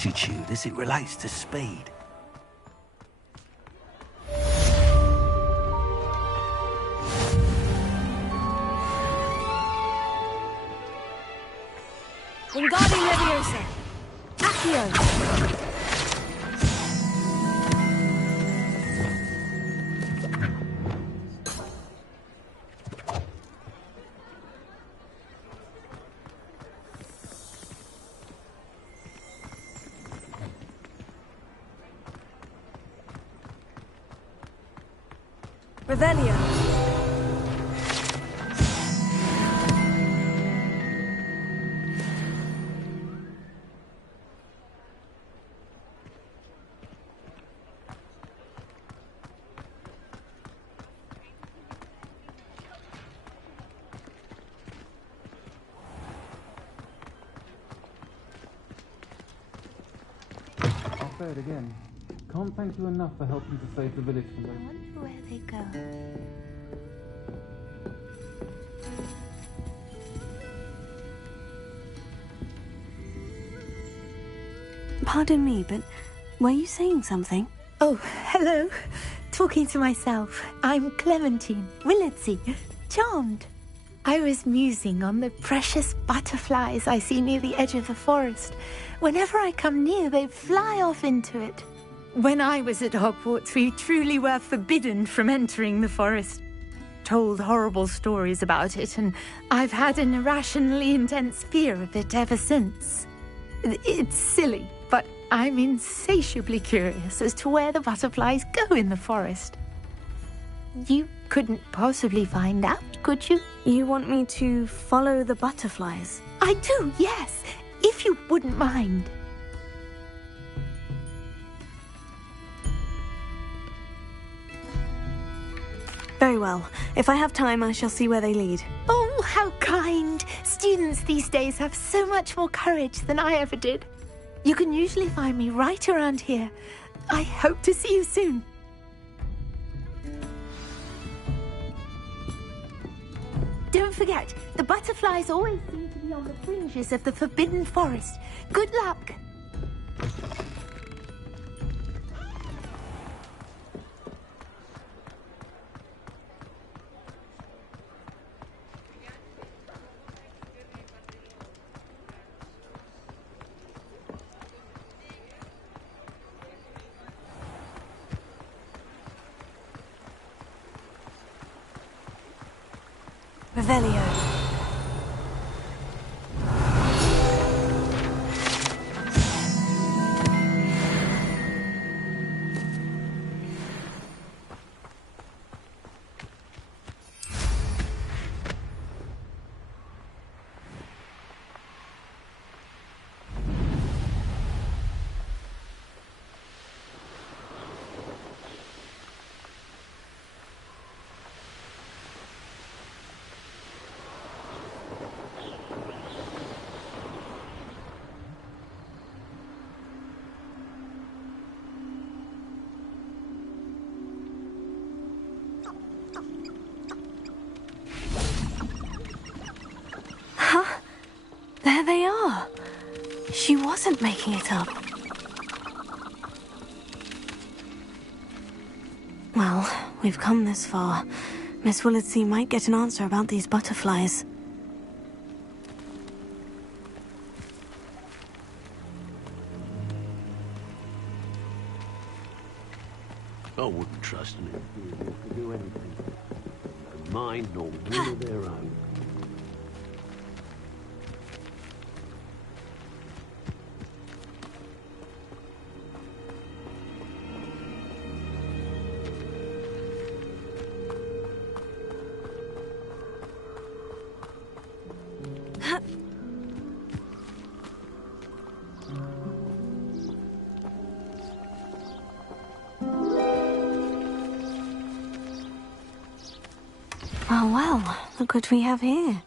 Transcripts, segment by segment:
altitude as it relates to speed. Wingardium Leviosa! Accio! Revelio! I'll say it again. Can't thank you enough for helping to save the village from I those... wonder where they go. Pardon me, but were you saying something? Oh, hello. Talking to myself. I'm Clementine Willardsey. Charmed. I was musing on the precious butterflies I see near the edge of the forest. Whenever I come near, they fly off into it. When I was at Hogwarts, we truly were forbidden from entering the forest. Told horrible stories about it, and I've had an irrationally intense fear of it ever since. It's silly, but I'm insatiably curious as to where the butterflies go in the forest. You couldn't possibly find out, could you? You want me to follow the butterflies? I do, yes, if you wouldn't mind. Very well. If I have time, I shall see where they lead. Oh, how kind! Students these days have so much more courage than I ever did. You can usually find me right around here. I hope to see you soon. Don't forget, the butterflies always seem to be on the fringes of the Forbidden Forest. Good luck! Revelio. There they are. She wasn't making it up. Well, we've come this far. Miss Willardsey might get an answer about these butterflies. I wouldn't trust an inferior to do anything. No mind nor will of their own. Oh well, look what we have here.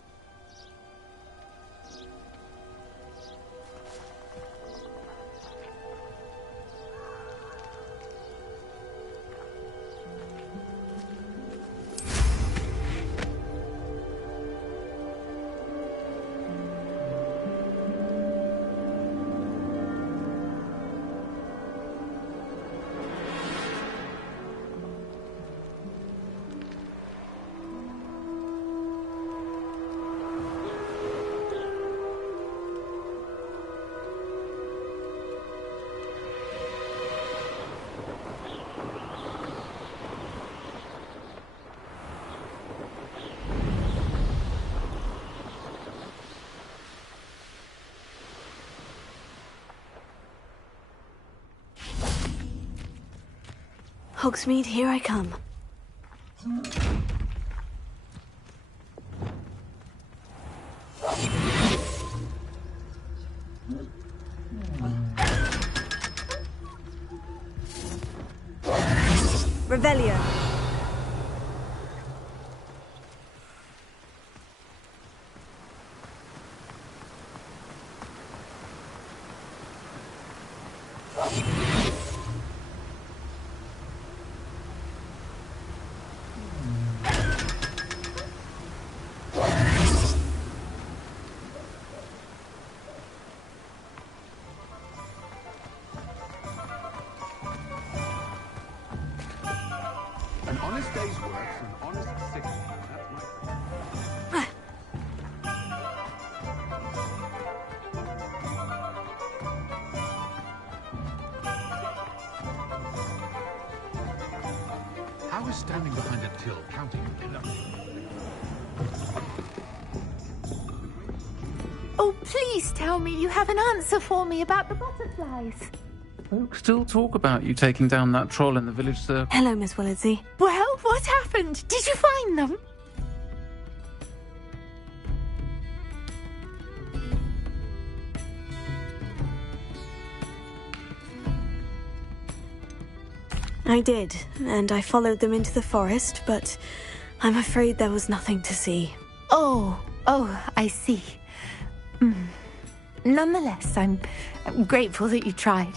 Hogsmeade, here I come. Revelio. An honest day's work's an honest six. That's right. How is standing behind a till counting? Oh, please tell me you have an answer for me about the butterflies. Folk still talk about you taking down that troll in the village circle. Hello, Miss Willitsey. Well, what happened? Did you find them? I did, and I followed them into the forest, but I'm afraid there was nothing to see. Oh, I see. Nonetheless, I'm grateful that you tried.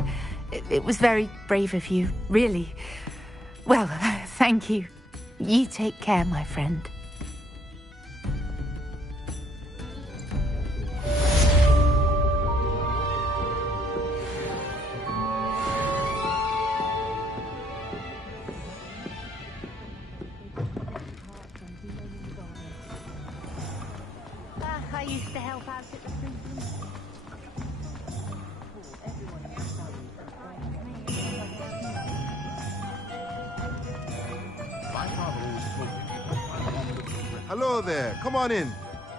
It was very brave of you, really. Well, thank you. You take care, my friend. I used to help out at the prison. My father always told me. Hello there. Come on in.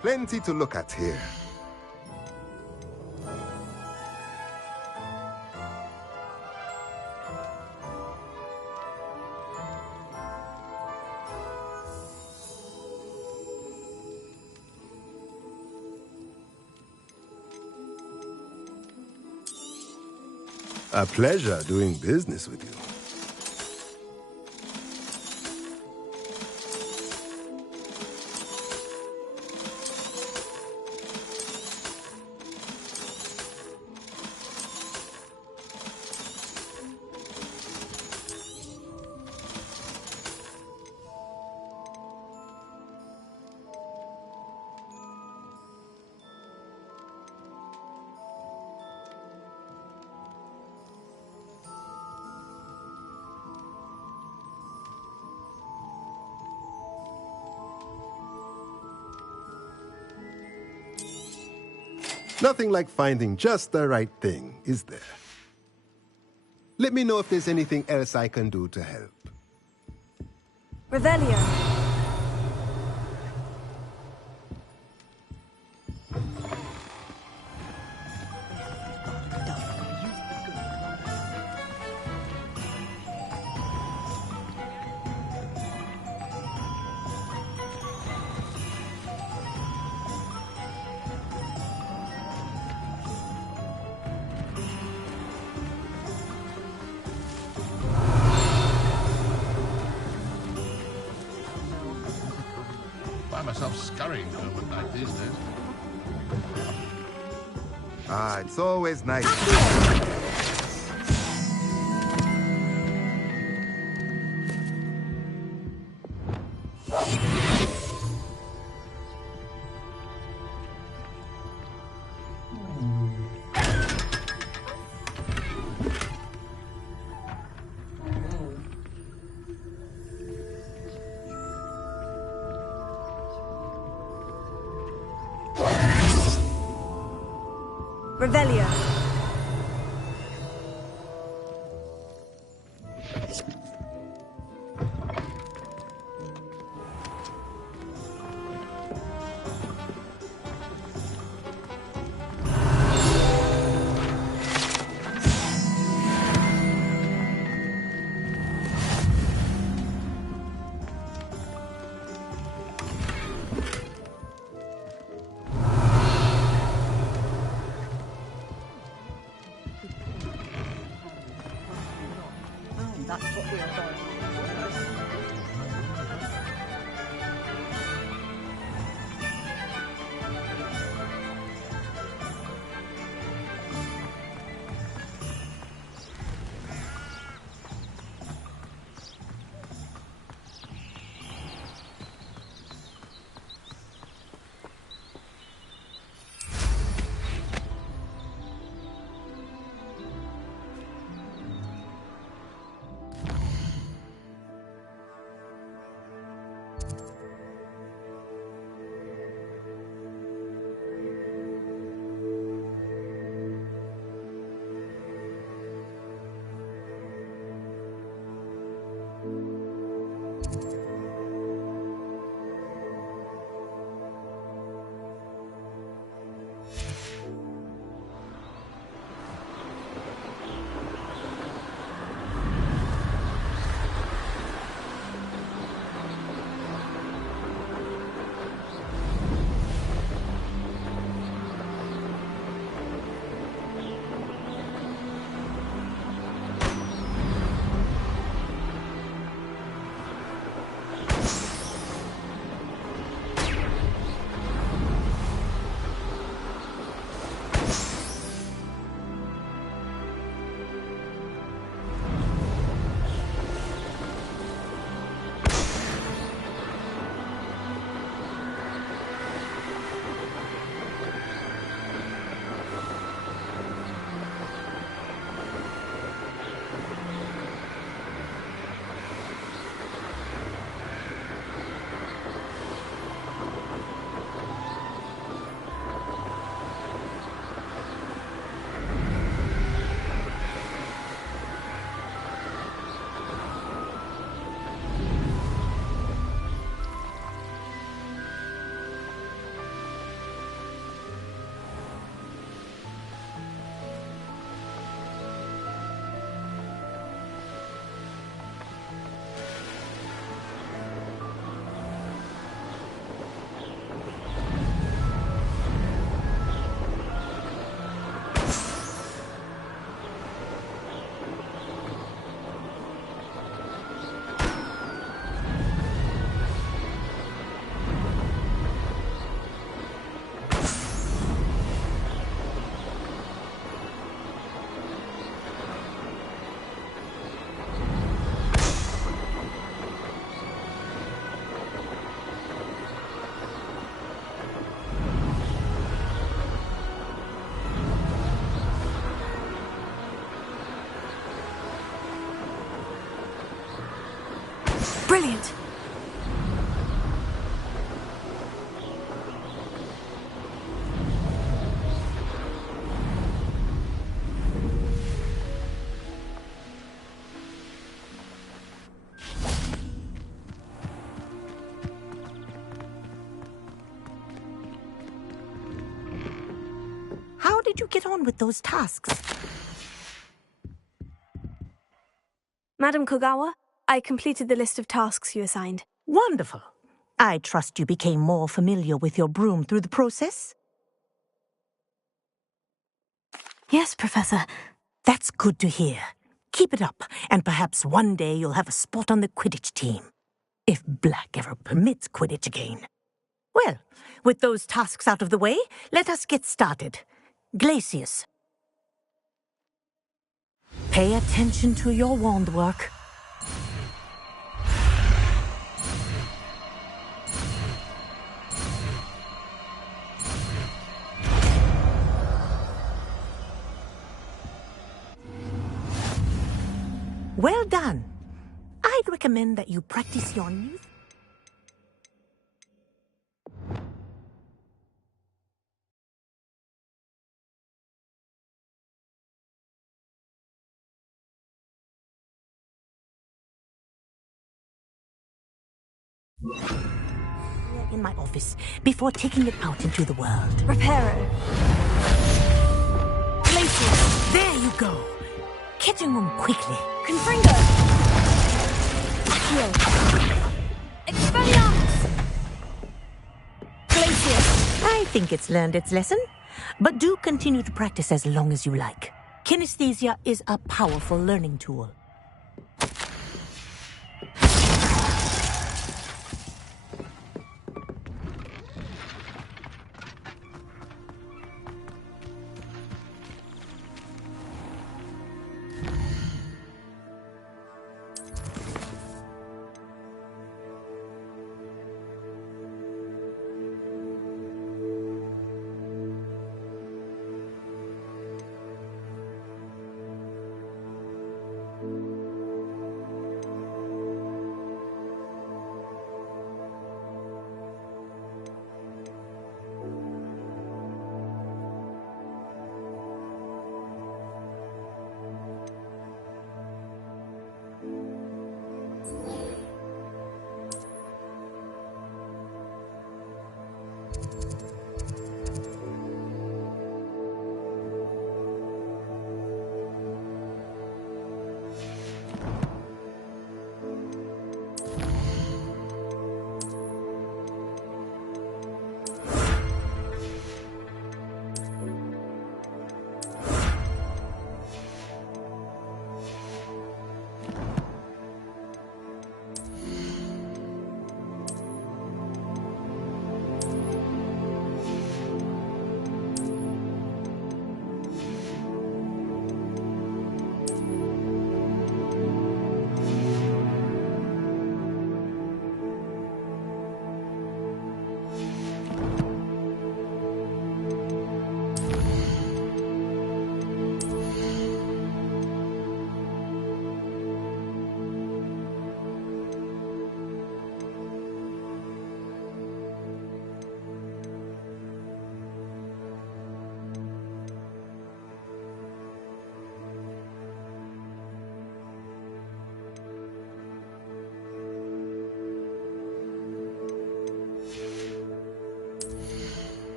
Plenty to look at here. A pleasure doing business with you. Nothing like finding just the right thing, is there? Let me know if there's anything else I can do to help. Revelio. Find myself scurrying home at night these days. Ah, it's always nice. Revelio. That's what the authorities Brilliant! How did you get on with those tasks? Madam Kogawa, I completed the list of tasks you assigned. Wonderful. I trust you became more familiar with your broom through the process? Yes, Professor. That's good to hear. Keep it up, and perhaps one day you'll have a spot on the Quidditch team. If Black ever permits Quidditch again. Well, with those tasks out of the way, let us get started. Glacius. Pay attention to your wand work. Well done. I'd recommend that you practice your new... in my office before taking it out into the world. Reparo. Glacius. There you go. Catching them quickly. Confringo. Accio. Expelliarmus. Glacius. I think it's learned its lesson, but do continue to practice as long as you like. Kinesthesia is a powerful learning tool.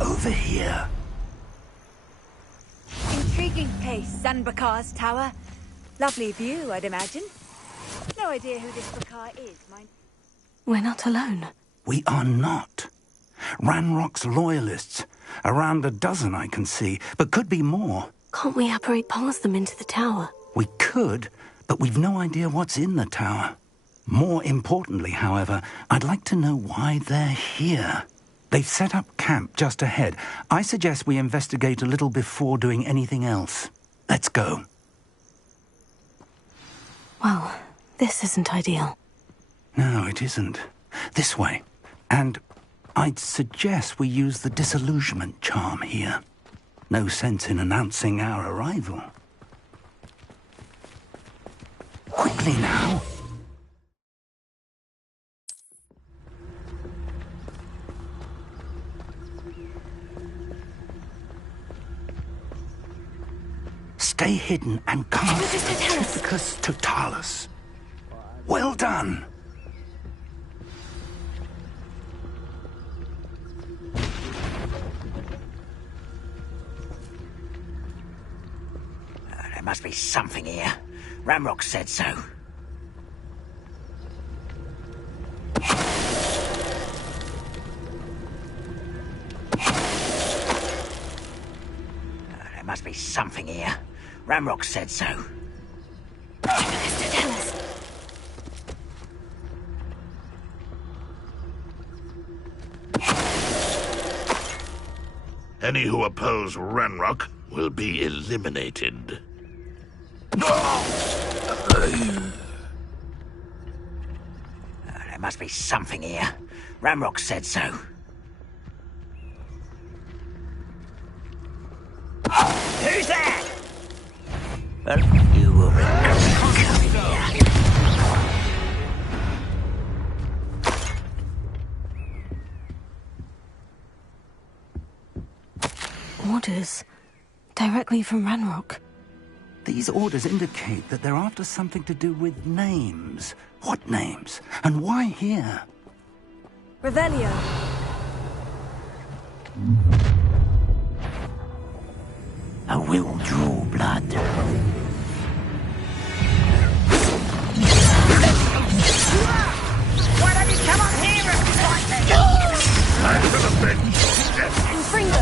Over here. Intriguing place, Zanbakar's tower. Lovely view, I'd imagine. No idea who this Bakar is, mind. We're not alone. We are not. Ranrock's loyalists. Around a dozen I can see, but could be more. Can't we apparate past them into the tower? We could, but we've no idea what's in the tower. More importantly, however, I'd like to know why they're here. They've set up camp just ahead. I suggest we investigate a little before doing anything else. Let's go. Well, this isn't ideal. No, it isn't. This way. And I'd suggest we use the disillusionment charm here. No sense in announcing our arrival. Quickly now. Stay hidden and cast Typicus totalis. Well done. There must be something here. Ramrock said so. There must be something here. Ramrock said so. Tell us. Any who oppose Ranrock will be eliminated. There must be something here. Ramrock said so. Who's that? Well, you will regret coming here. Orders. Directly from Ranrock. These orders indicate that they're after something to do with names. What names? And why here? Revelio. I will draw blood. Why don't you come up here and fight me? I will avenge your death. Bring them!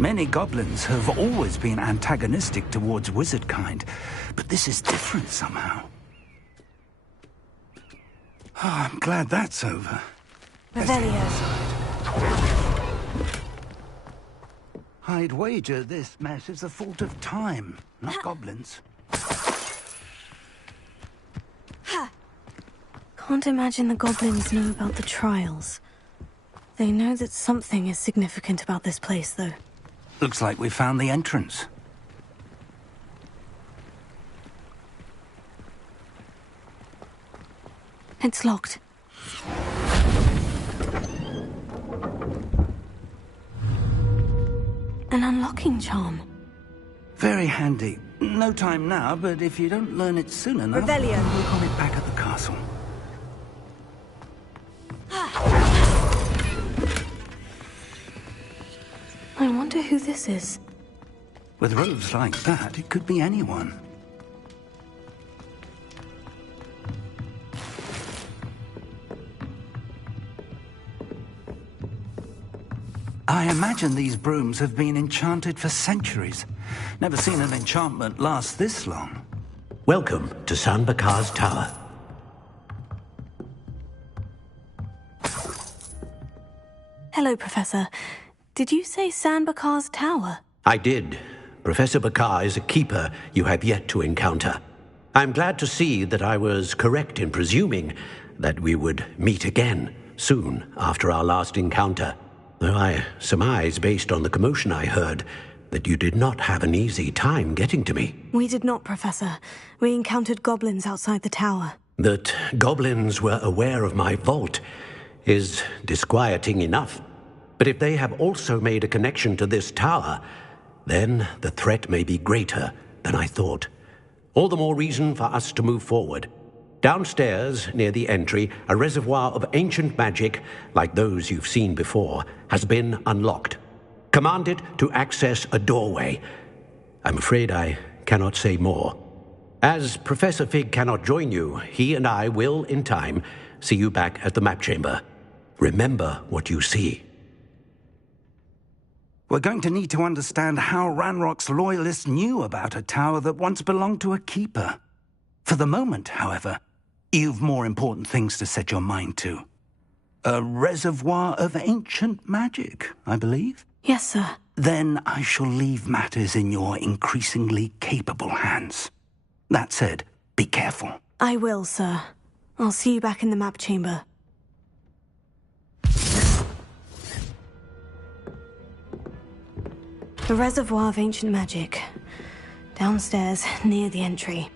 Many goblins have always been antagonistic towards wizard kind, but this is different somehow. Oh, I'm glad that's over. I'd wager this mess is the fault of time, not goblins. Can't imagine the goblins know about the trials. They know that something is significant about this place, though. Looks like we found the entrance. It's locked. An unlocking charm. Very handy. No time now, but if you don't learn it soon enough, Rebellion. we'll work on it back at the castle. I wonder who this is. With robes like that, it could be anyone. I imagine these brooms have been enchanted for centuries. Never seen an enchantment last this long. Welcome to Sanbakar's Tower. Hello, Professor. Did you say Sanbakar's Tower? I did. Professor Bakar is a keeper you have yet to encounter. I'm glad to see that I was correct in presuming that we would meet again soon after our last encounter. Though I surmise, based on the commotion I heard, that you did not have an easy time getting to me. We did not, Professor. We encountered goblins outside the tower. That goblins were aware of my vault is disquieting enough. But if they have also made a connection to this tower, then the threat may be greater than I thought. All the more reason for us to move forward. Downstairs, near the entry, a reservoir of ancient magic, like those you've seen before, has been unlocked. Command it to access a doorway. I'm afraid I cannot say more. As Professor Fig cannot join you, he and I will, in time, see you back at the map chamber. Remember what you see. We're going to need to understand how Ranrock's loyalists knew about a tower that once belonged to a keeper. For the moment, however, you've more important things to set your mind to. A reservoir of ancient magic, I believe? Yes, sir. Then I shall leave matters in your increasingly capable hands. That said, be careful. I will, sir. I'll see you back in the map chamber. The reservoir of ancient magic. Downstairs, near the entry.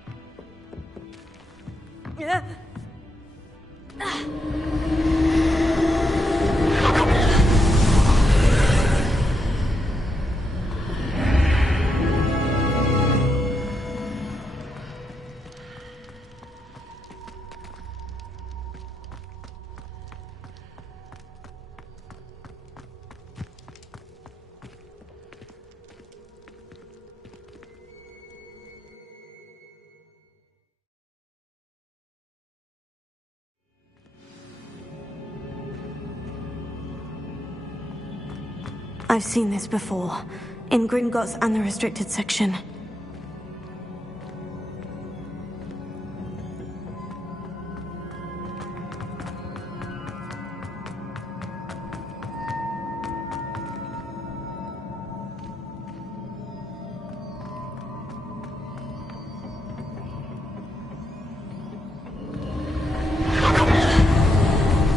I've seen this before, in Gringotts and the restricted section.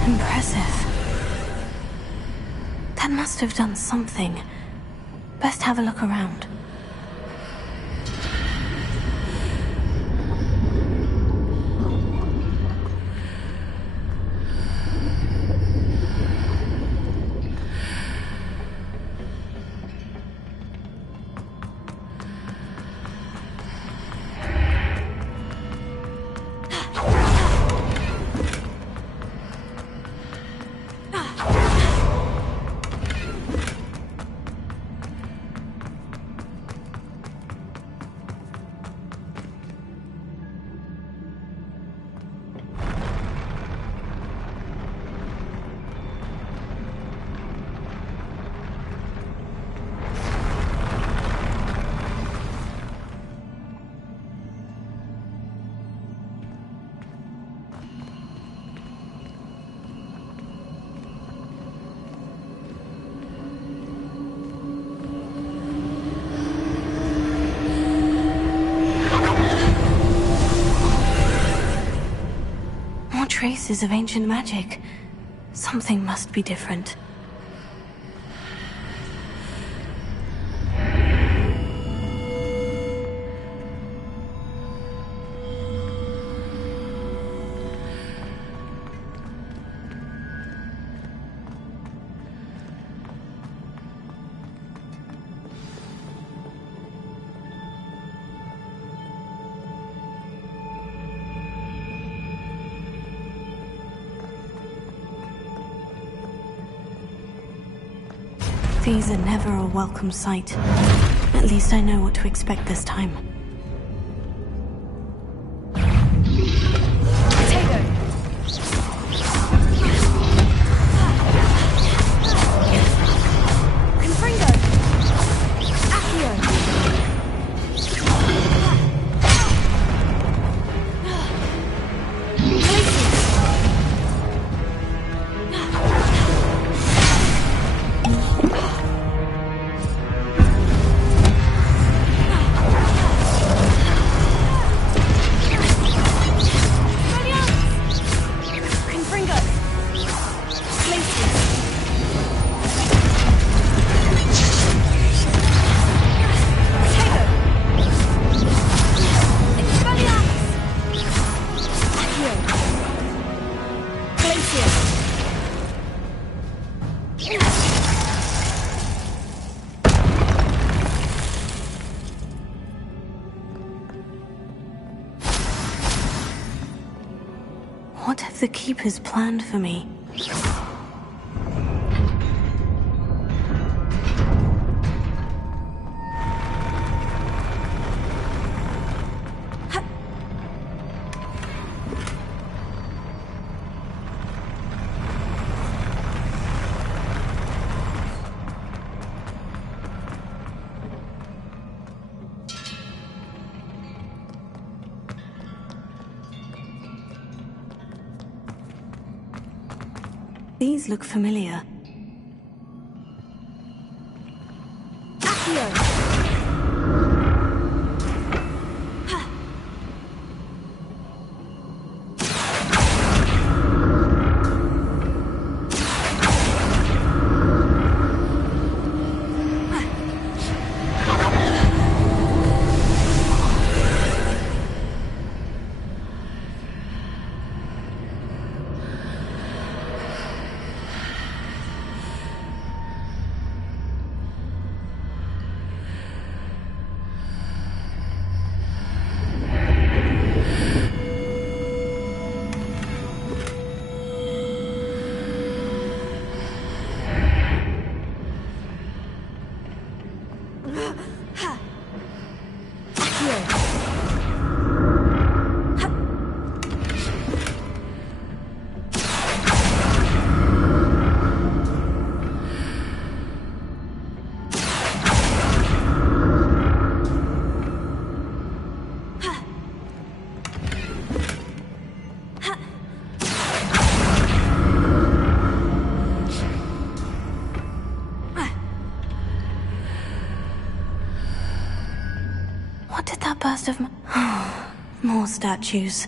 Impressive. That must have done something. Best have a look around. traces of ancient magic. Something must be different. These are never a welcome sight. At least I know what to expect this time. What have the Keepers planned for me? These look familiar. What did that burst of... More statues.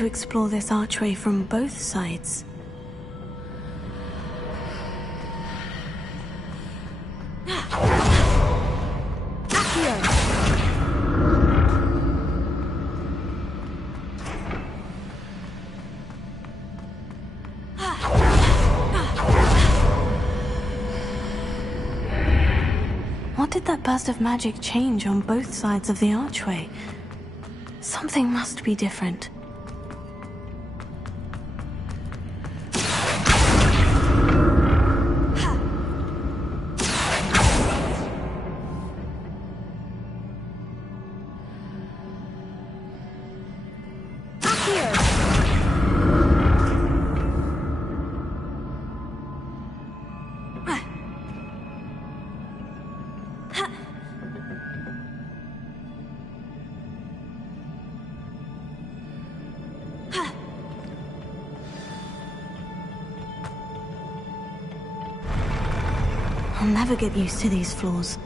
to explore this archway from both sides. What did that burst of magic change on both sides of the archway? Something must be different. I'll never get used to these floors.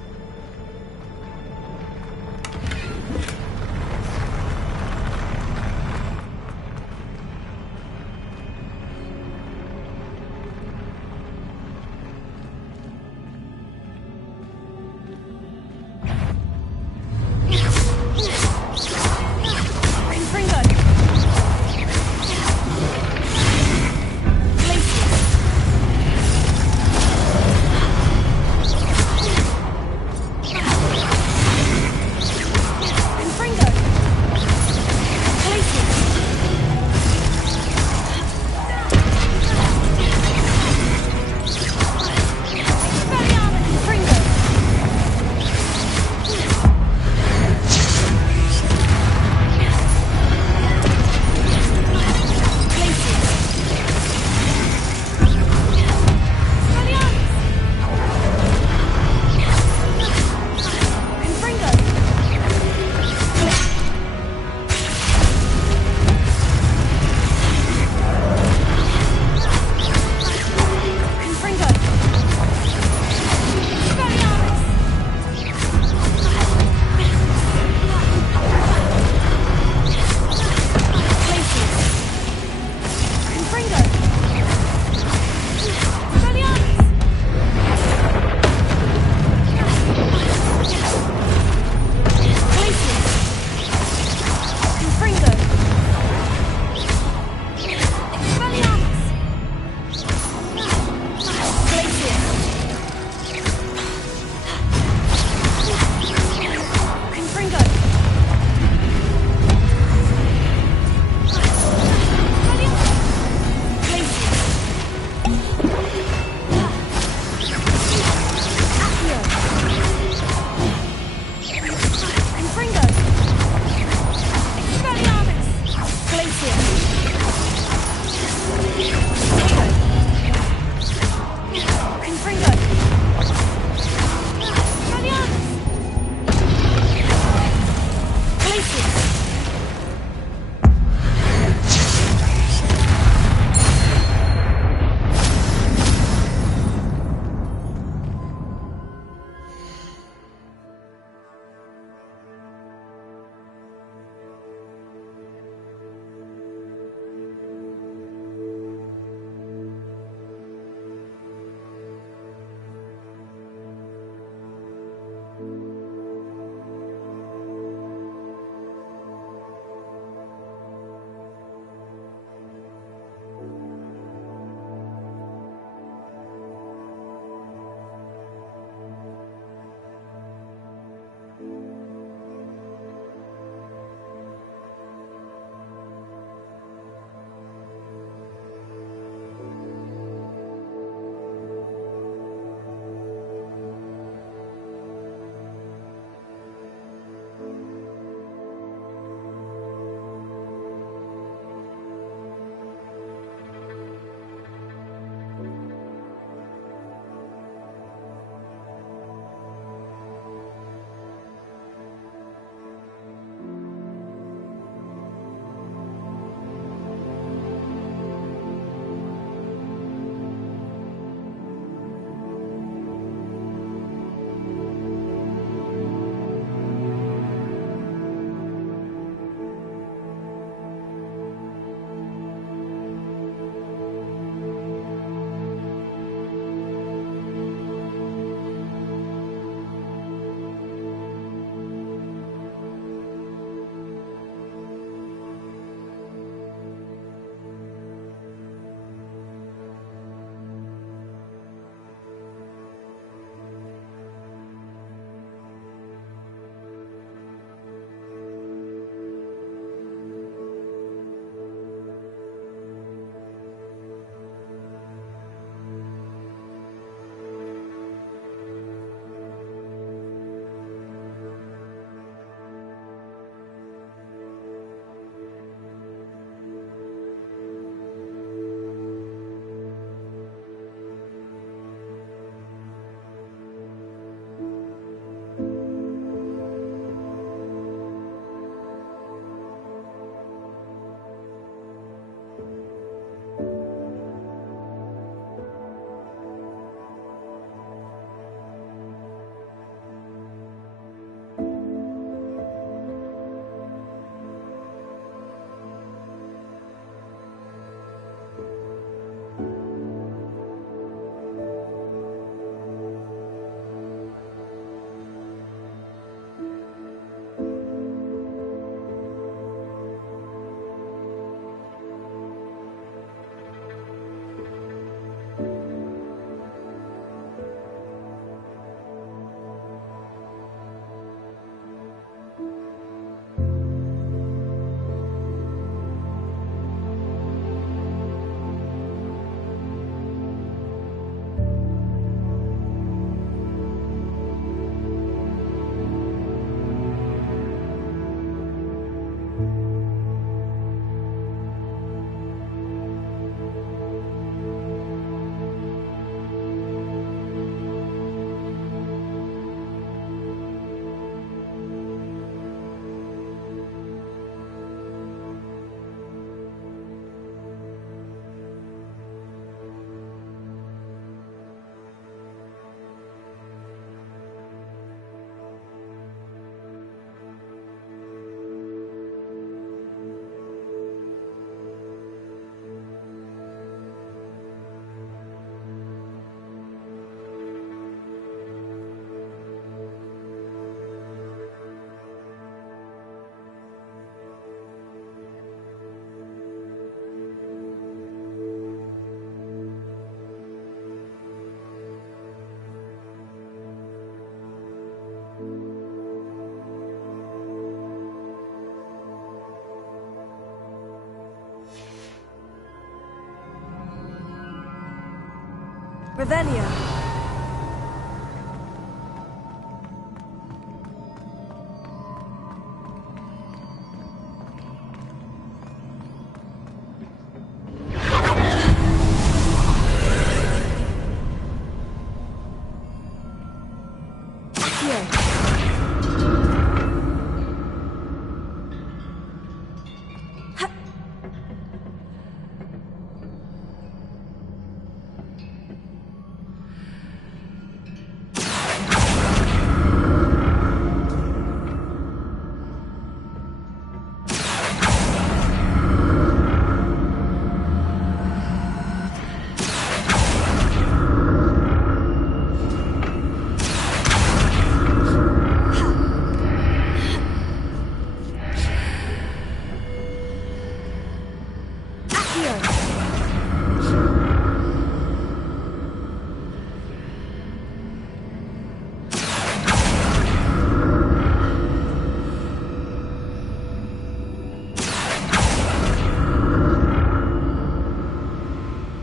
Revelio.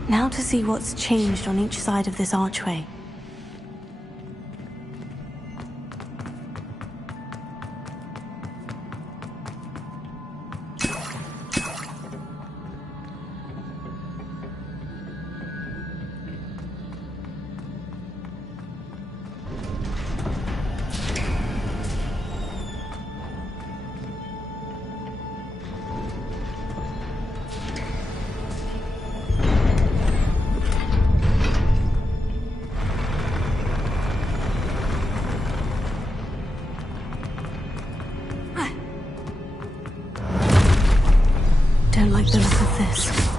Now to see what's changed on each side of this archway. Don't like the look of this.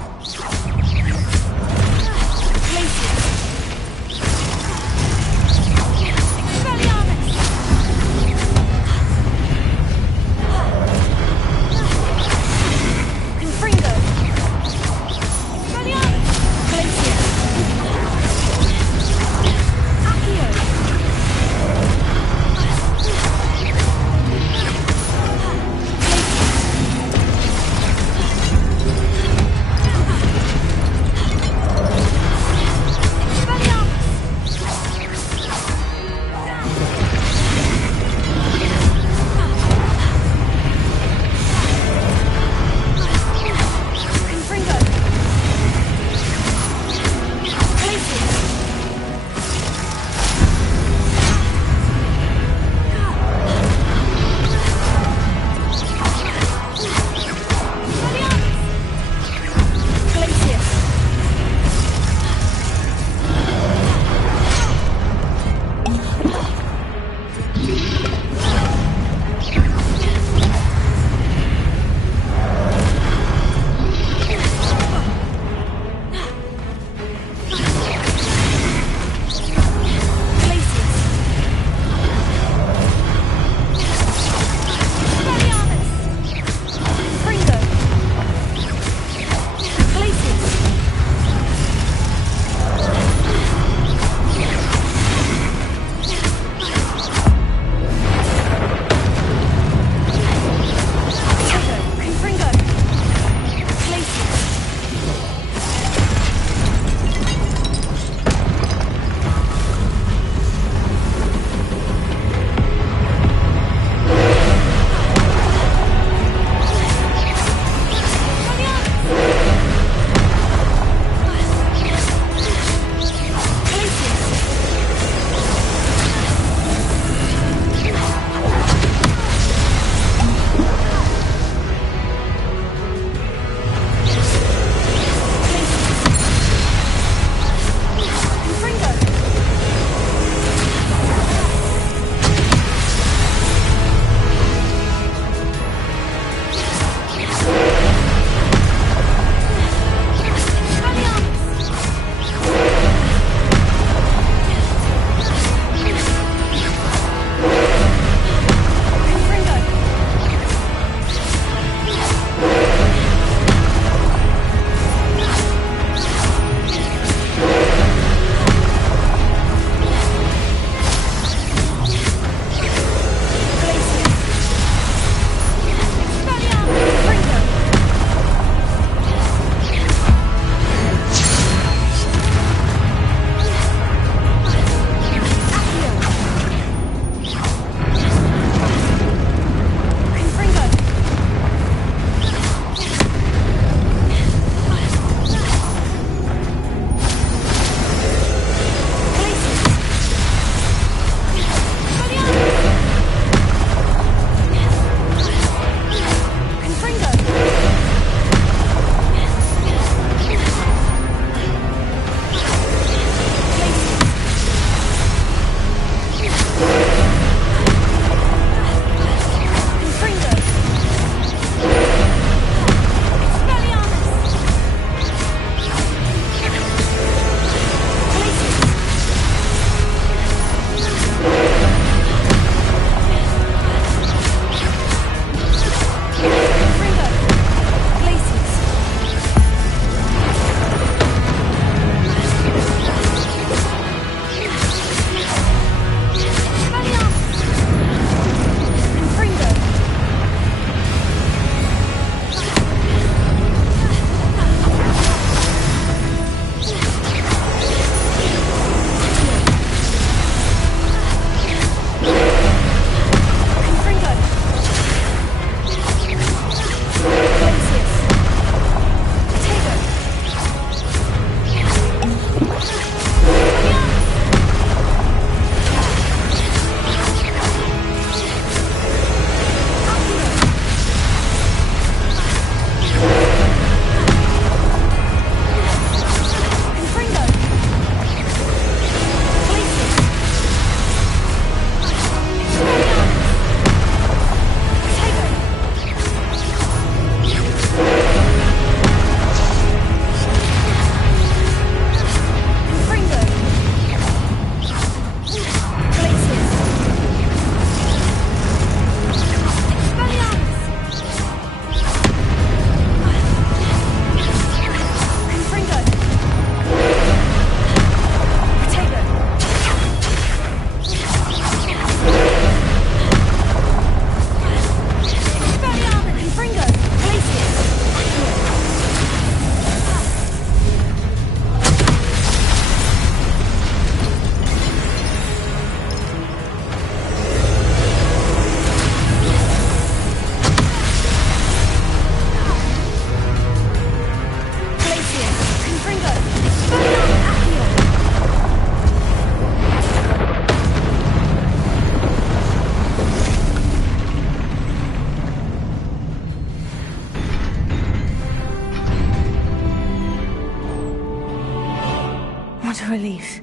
relief.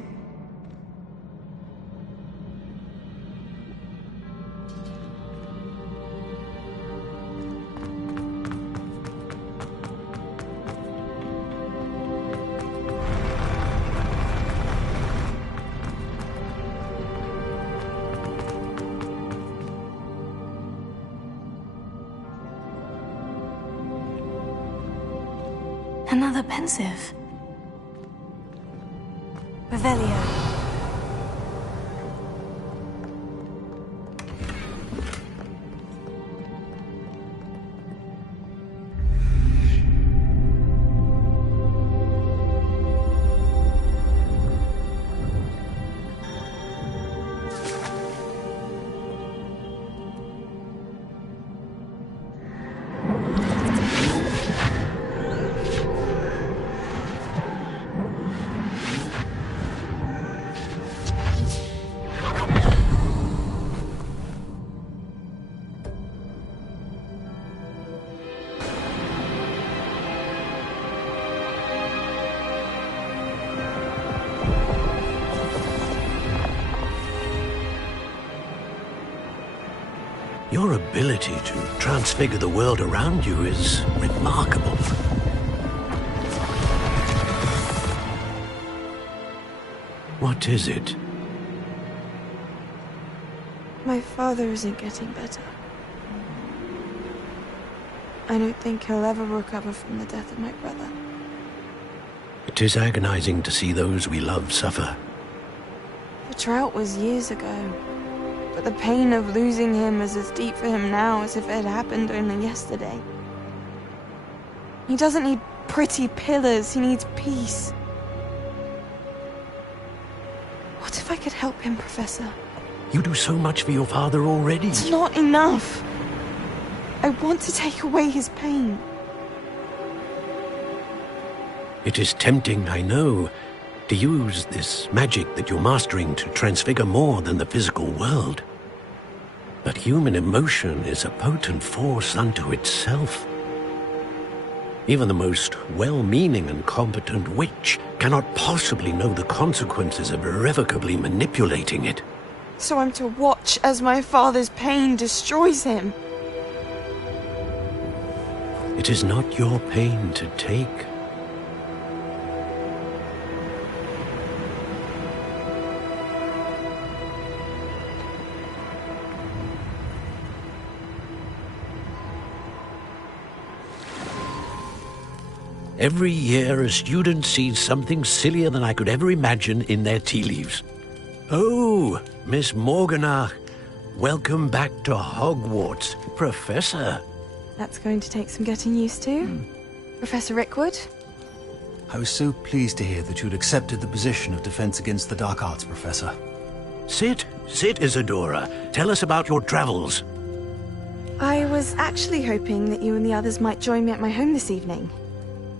Another pensive. Revelio. Your ability to transfigure the world around you is remarkable. What is it? My father isn't getting better. I don't think he'll ever recover from the death of my brother. It is agonizing to see those we love suffer. The drought was years ago, but the pain of losing him is as deep for him now as if it had happened only yesterday. He doesn't need pretty pillars, he needs peace. What if I could help him, Professor? You do so much for your father already. It's not enough. I want to take away his pain. It is tempting, I know, to use this magic that you're mastering to transfigure more than the physical world. But human emotion is a potent force unto itself. Even the most well-meaning and competent witch cannot possibly know the consequences of irrevocably manipulating it. So I'm to watch as my father's pain destroys him. It is not your pain to take. Every year, a student sees something sillier than I could ever imagine in their tea leaves. Oh, Miss Morganach, welcome back to Hogwarts, Professor. That's going to take some getting used to. Professor Rickwood? I was so pleased to hear that you'd accepted the position of Defense Against the Dark Arts, Professor. Sit, Isadora. Tell us about your travels. I was actually hoping that you and the others might join me at my home this evening.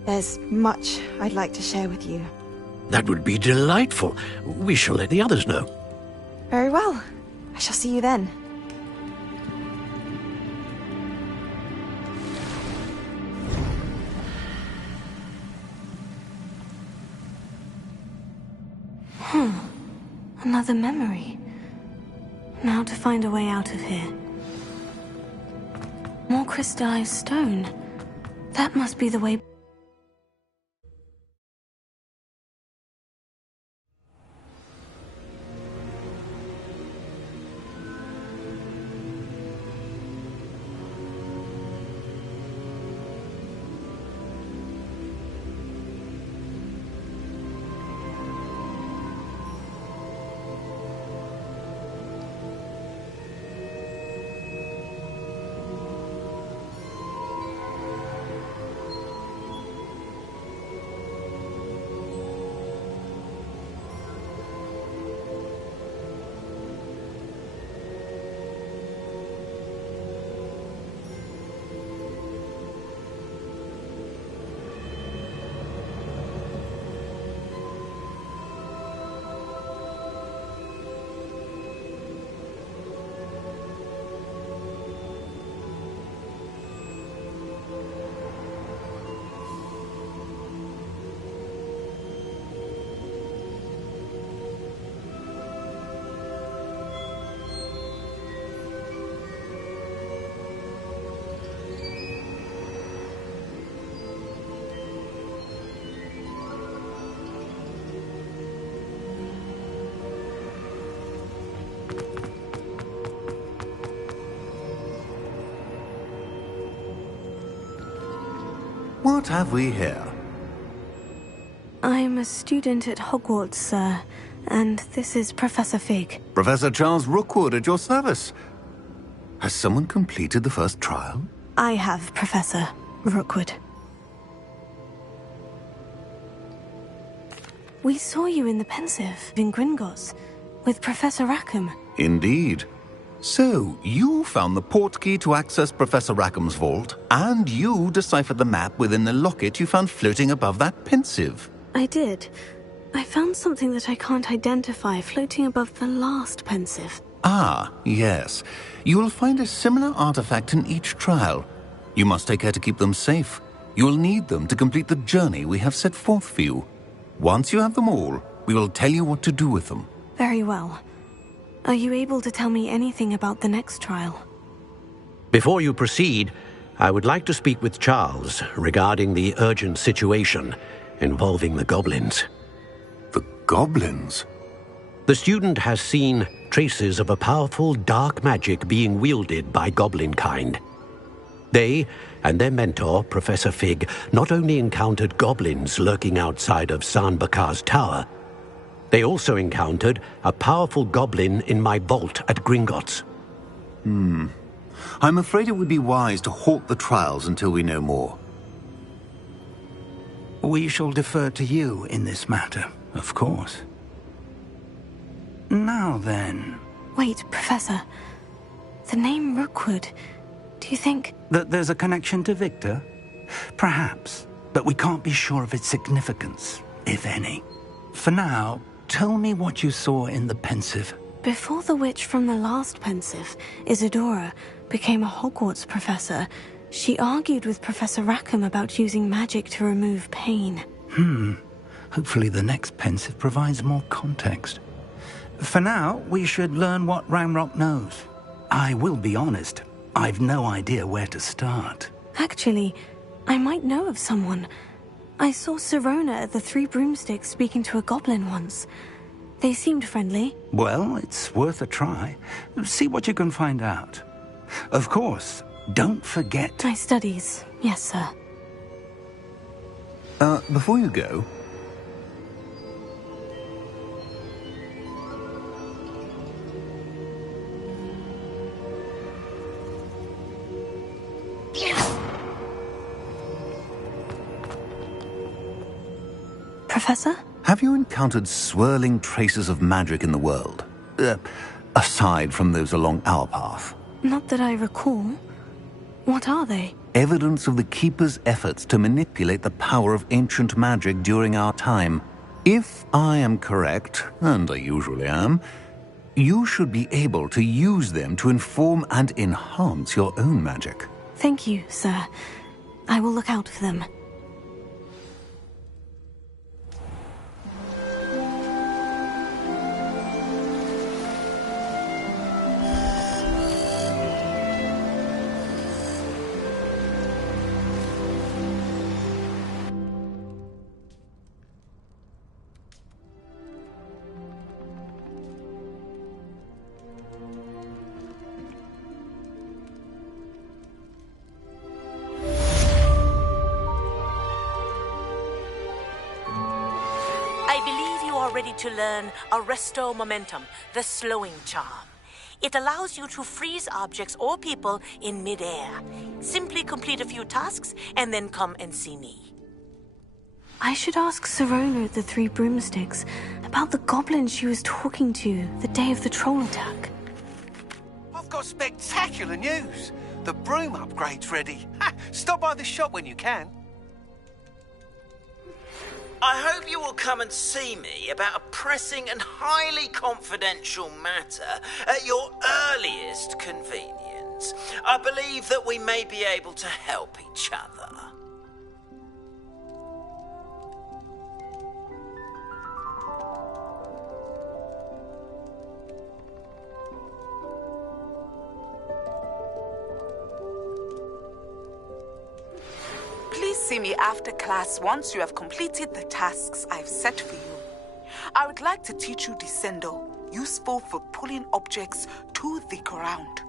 There's much I'd like to share with you. That would be delightful. We shall let the others know. Very well. I shall see you then. Another memory. Now to find a way out of here. More crystallized stone. That must be the way. What have we here? I'm a student at Hogwarts, sir, and this is Professor Fig. Professor Charles Rookwood at your service. Has someone completed the first trial? I have, Professor Rookwood. We saw you in the Pensive in Gringotts with Professor Rackham. Indeed. So, you found the portkey to access Professor Rackham's vault, and you deciphered the map within the locket you found floating above that Pensive. I did. I found something that I can't identify floating above the last Pensive. Ah, yes. You will find a similar artifact in each trial. You must take care to keep them safe. You will need them to complete the journey we have set forth for you. Once you have them all, we will tell you what to do with them. Very well. Are you able to tell me anything about the next trial? Before you proceed, I would like to speak with Charles regarding the urgent situation involving the goblins. The goblins? The student has seen traces of a powerful dark magic being wielded by goblin kind. They and their mentor, Professor Fig, not only encountered goblins lurking outside of Sanbakar's tower, they also encountered a powerful goblin in my vault at Gringotts. I'm afraid it would be wise to halt the trials until we know more. We shall defer to you in this matter, of course. Now then... Wait, Professor. The name Rookwood. Do you think... that there's a connection to Victor? Perhaps, but we can't be sure of its significance, if any. For now, tell me what you saw in the Pensive. Before the witch from the last Pensive, Isadora, became a Hogwarts professor, she argued with Professor Rackham about using magic to remove pain. Hopefully the next Pensive provides more context. For now, we should learn what Ranrock knows. I will be honest, I've no idea where to start. Actually, I might know of someone. I saw Sirona at the Three Broomsticks speaking to a goblin once. They seemed friendly. Well, it's worth a try. See what you can find out. Of course, don't forget... My studies, yes, sir. Before you go... Professor? Have you encountered swirling traces of magic in the world? Aside from those along our path? Not that I recall. What are they? Evidence of the Keeper's efforts to manipulate the power of ancient magic during our time. If I am correct, and I usually am, you should be able to use them to inform and enhance your own magic. Thank you, sir. I will look out for them. Ready to learn Arresto Momentum, the slowing charm. It allows you to freeze objects or people in midair. Simply complete a few tasks and then come and see me. I should ask Sirona at the Three Broomsticks about the goblin she was talking to the day of the troll attack. I've got spectacular news. The broom upgrade's ready. Stop by the shop when you can. I hope you will come and see me about a pressing and highly confidential matter at your earliest convenience. I believe that we may be able to help each other. Please see me after class once you have completed the tasks I've set for you. I would like to teach you Descendo, useful for pulling objects to the ground.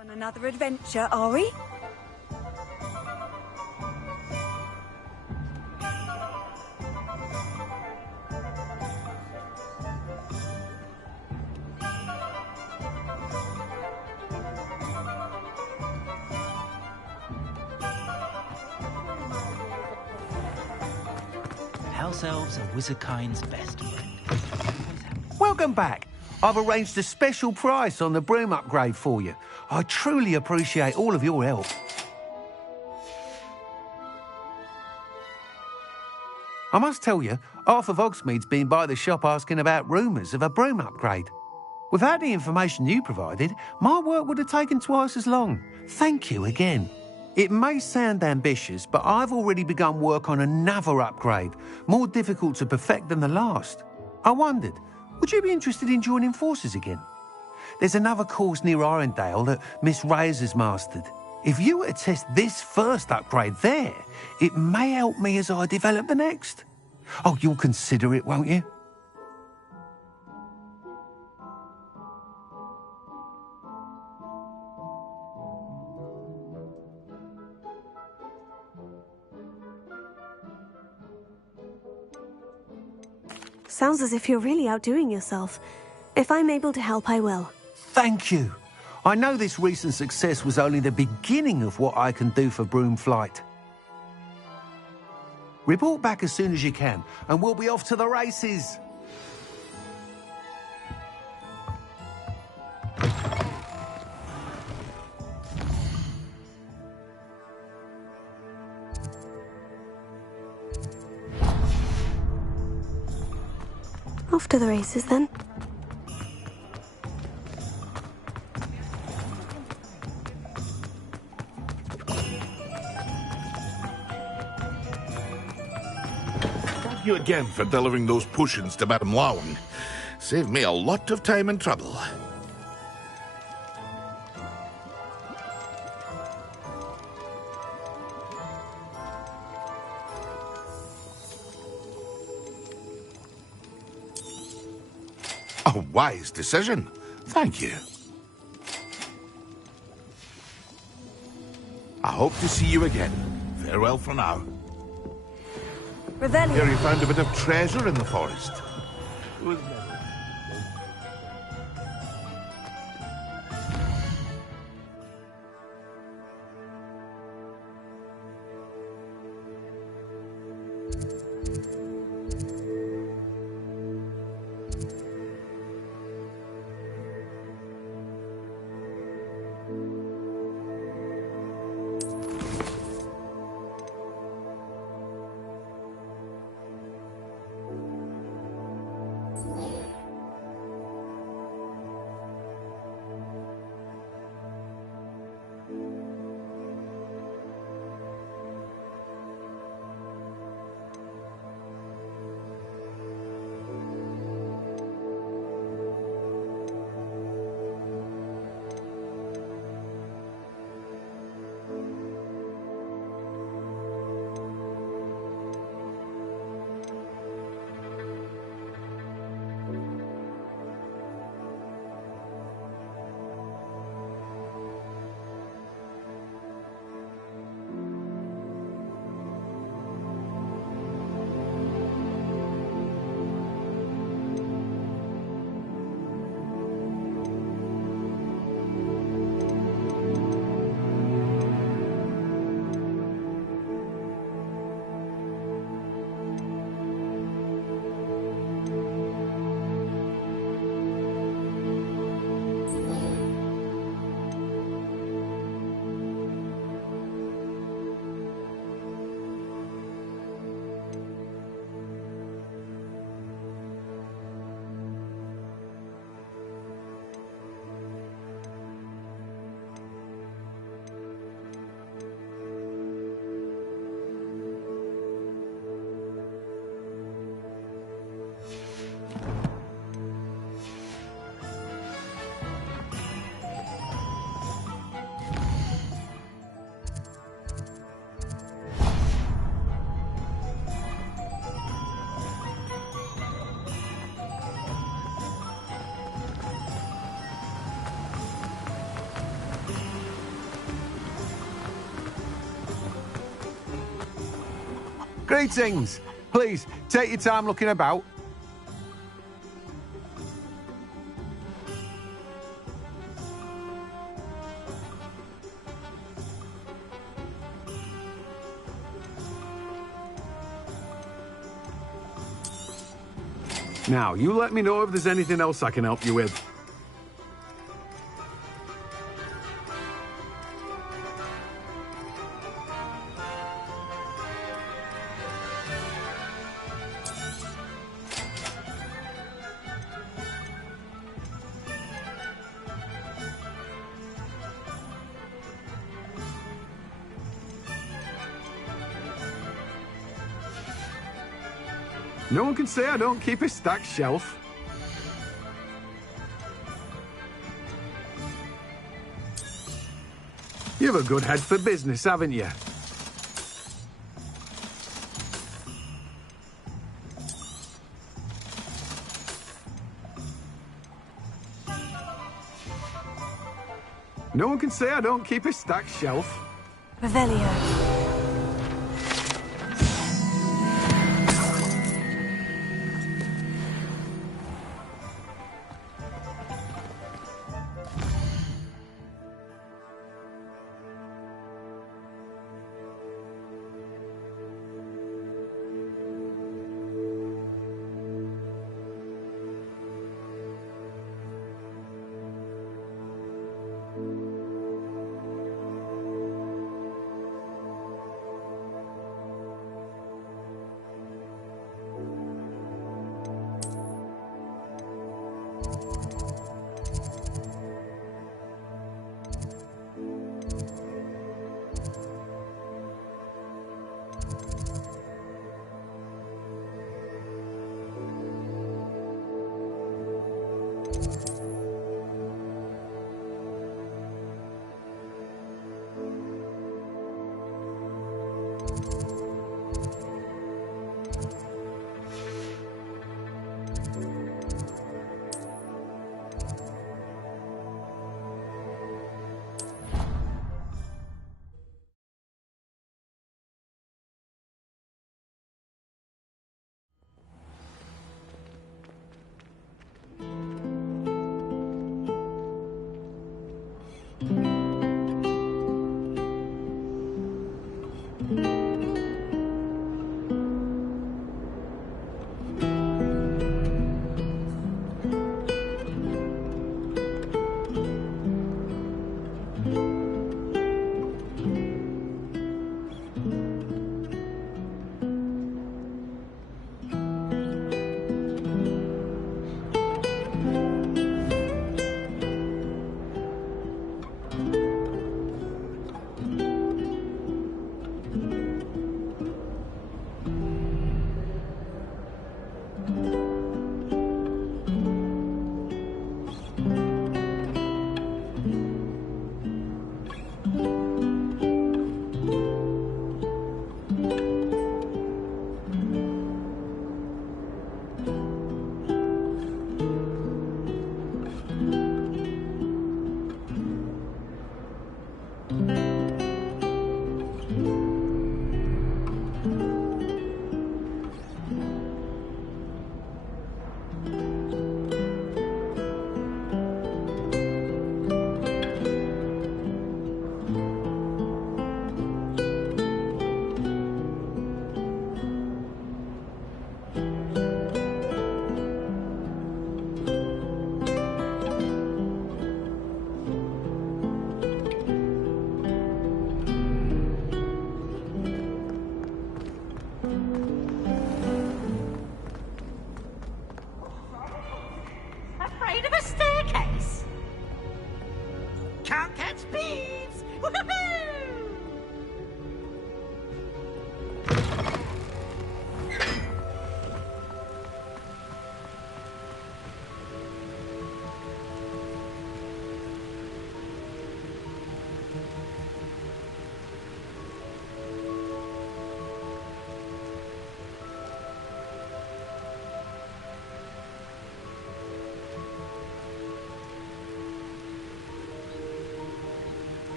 On another adventure, are we? House elves are wizardkind's best friend. Welcome back. I've arranged a special price on the broom upgrade for you. I truly appreciate all of your help. I must tell you, half of Hogsmeade's been by the shop asking about rumours of a broom upgrade. Without the information you provided, my work would have taken twice as long. Thank you again. It may sound ambitious, but I've already begun work on another upgrade, more difficult to perfect than the last. I wondered, would you be interested in joining forces again? There's another course near Irondale that Miss Reyes has mastered. If you were to test this first upgrade there, it may help me as I develop the next. Oh, you'll consider it, won't you? Sounds as if you're really outdoing yourself. If I'm able to help, I will. Thank you. I know this recent success was only the beginning of what I can do for Broomflight. Report back as soon as you can, and we'll be off to the races. Off to the races, then. Thank you again for delivering those potions to Madame Lawing. Saved me a lot of time and trouble. A wise decision. Thank you. I hope to see you again. Farewell for now. Revelio. Here you found a bit of treasure in the forest. Greetings! Please, take your time looking about. Now, you let me know if there's anything else I can help you with. No one can say I don't keep a stacked shelf. You have a good head for business, haven't you? No one can say I don't keep a stacked shelf. Revelio.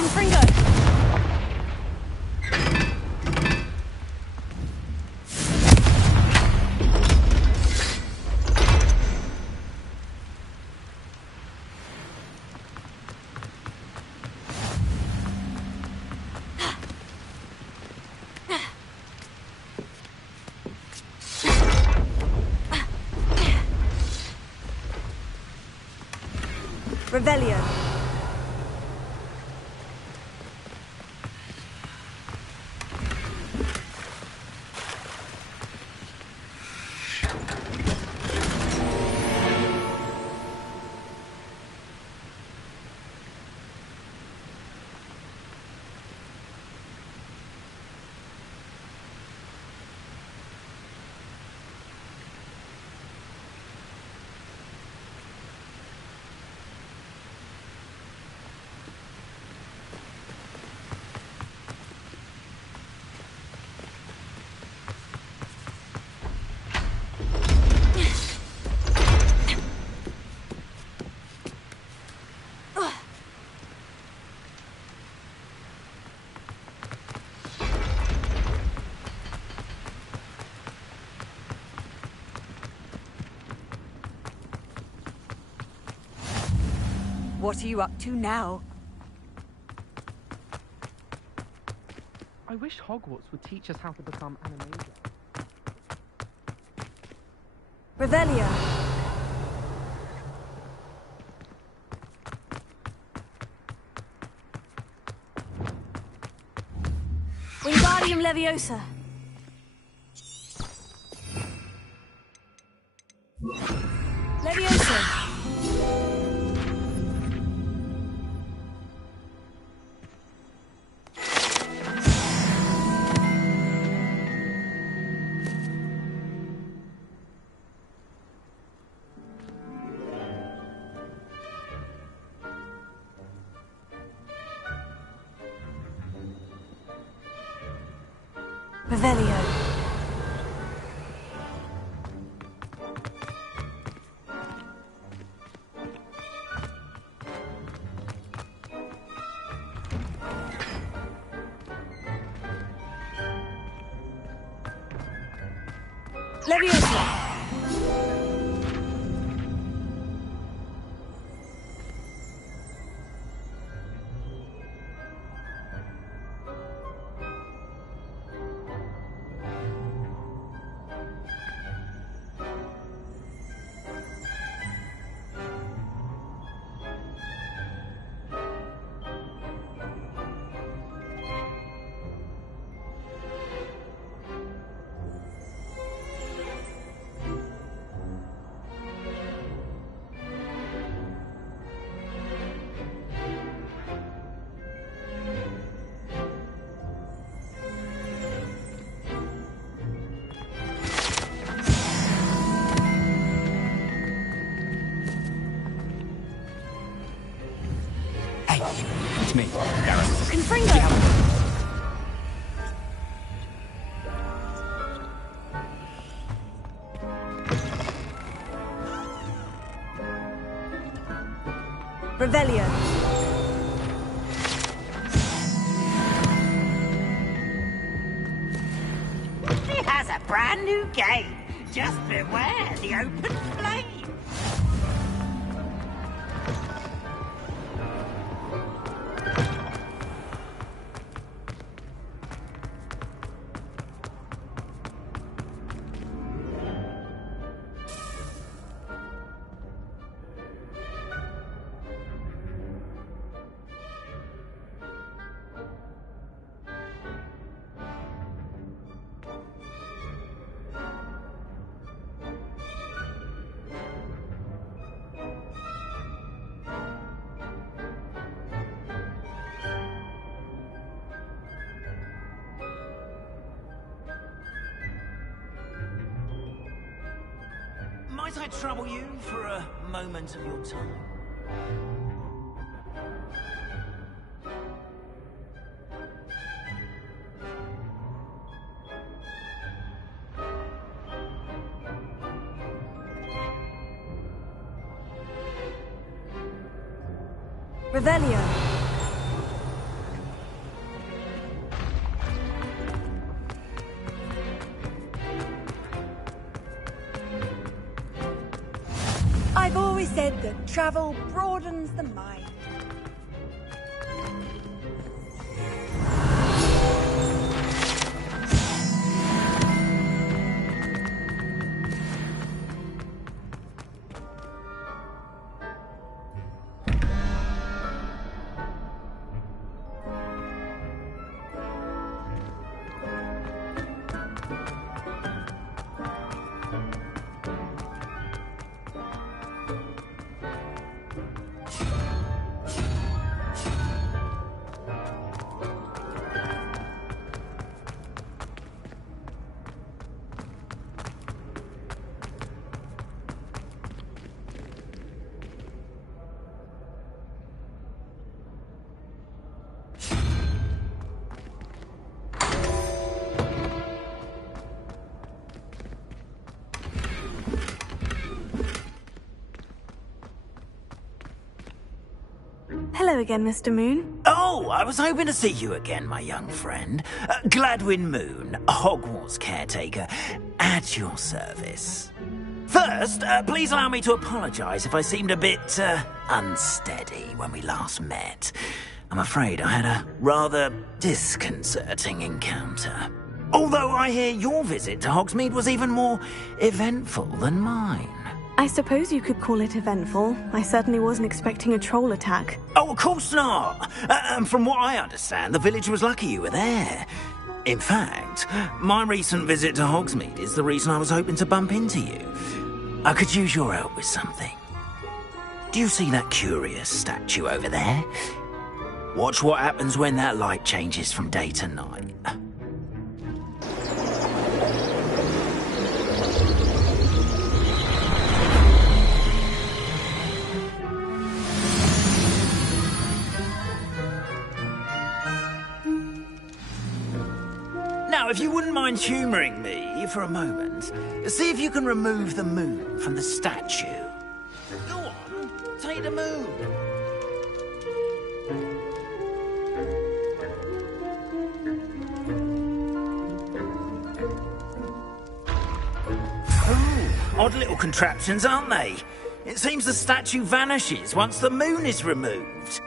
Confringo! Revelio. What are you up to now? I wish Hogwarts would teach us how to become animated. Revelio. Wingardium Leviosa. Leviosa. Revelio. Leviosa. It's me, Gareth. Confringo! Revelio. He has a brand new game. Just beware the open flame. Might I trouble you for a moment of your time? Revelio. Travel broadens the mind. Hello again, Mr. Moon. Oh, I was hoping to see you again, my young friend. Gladwin Moon, Hogwarts caretaker, at your service. First, please allow me to apologise if I seemed a bit, unsteady when we last met. I'm afraid I had a rather disconcerting encounter. Although I hear your visit to Hogsmeade was even more eventful than mine. I suppose you could call it eventful. I certainly wasn't expecting a troll attack. Oh, of course not. And from what I understand, the village was lucky you were there. In fact, my recent visit to Hogsmeade is the reason I was hoping to bump into you. I could use your help with something. Do you see that curious statue over there? Watch what happens when that light changes from day to night. Now, if you wouldn't mind humouring me for a moment, see if you can remove the moon from the statue. Go on, take the moon. Oh, odd little contraptions, aren't they? It seems the statue vanishes once the moon is removed.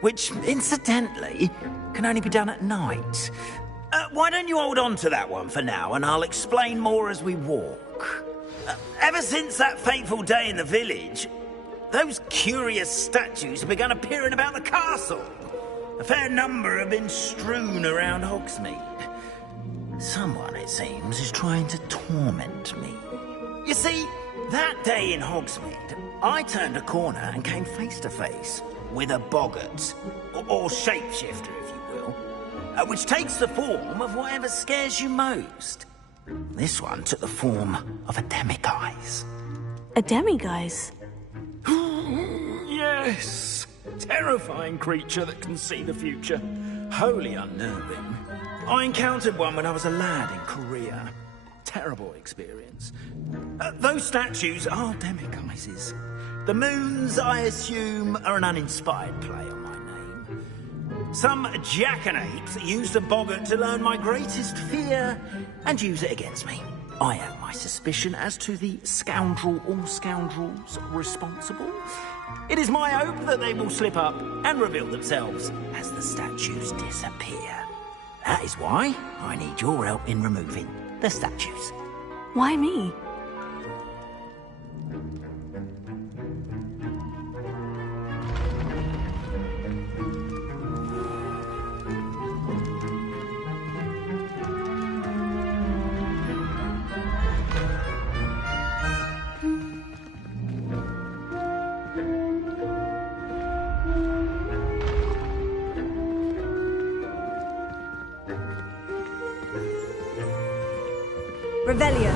Which, incidentally, can only be done at night. Why don't you hold on to that one for now, and I'll explain more as we walk. Ever since that fateful day in the village, those curious statues have begun appearing about the castle. A fair number have been strewn around Hogsmeade. Someone, it seems, is trying to torment me. You see, that day in Hogsmeade, I turned a corner and came face to face with a boggart, or shapeshifter, if you will. Which takes the form of whatever scares you most. This one took the form of a demiguise. A demiguise? Yes! Terrifying creature that can see the future. Wholly unnerving. I encountered one when I was a lad in Korea. Terrible experience. Those statues are demiguises. The moons, I assume, are an uninspired play on my name. Some jackanapes used a boggart to learn my greatest fear and use it against me. I have my suspicion as to the scoundrel or scoundrels responsible. It is my hope that they will slip up and reveal themselves as the statues disappear. That is why I need your help in removing the statues. Why me? Revelio.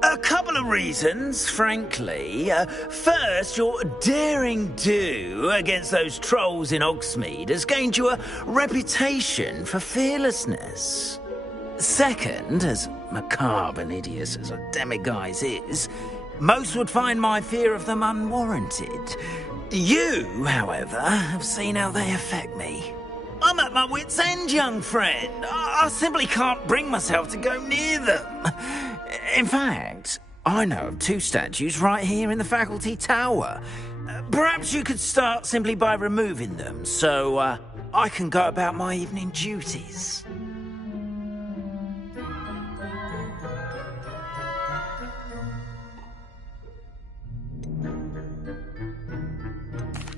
A couple of reasons, frankly. First, your daring do against those trolls in Hogsmeade has gained you a reputation for fearlessness. Second, as macabre and hideous as a demiguise is, most would find my fear of them unwarranted. You, however, have seen how they affect me. I'm at my wit's end, young friend. I simply can't bring myself to go near them. In fact, I know of 2 statues right here in the faculty tower. Perhaps you could start simply by removing them, so I can go about my evening duties.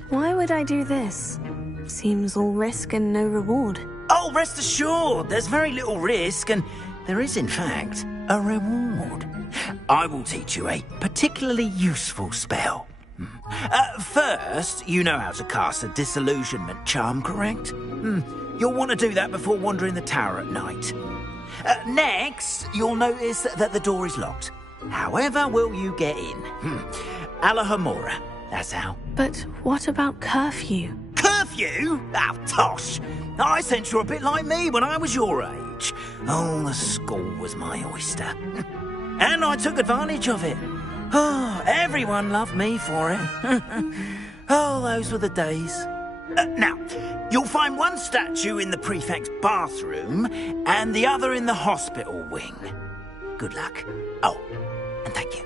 Why would I do this? Seems all risk and no reward. Oh, rest assured, there's very little risk, and there is, in fact, a reward. I will teach you a particularly useful spell. First, you know how to cast a disillusionment charm, correct? You'll want to do that before wandering the tower at night. Next, you'll notice that the door is locked. However will you get in? Alahomora, that's how. But what about curfew? Curfew? Oh, tosh! I sense you're a bit like me when I was your age. Oh, the school was my oyster. And I took advantage of it. Oh, everyone loved me for it. Oh, those were the days. Now, you'll find one statue in the prefect's bathroom and the other in the hospital wing. Good luck. Oh, and thank you.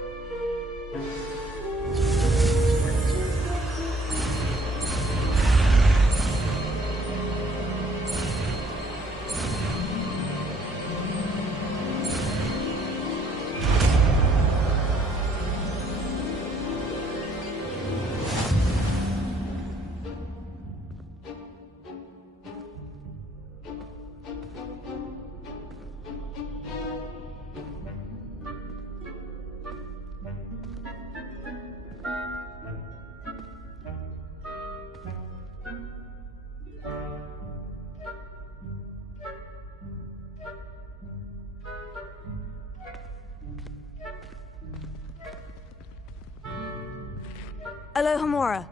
Alohomora.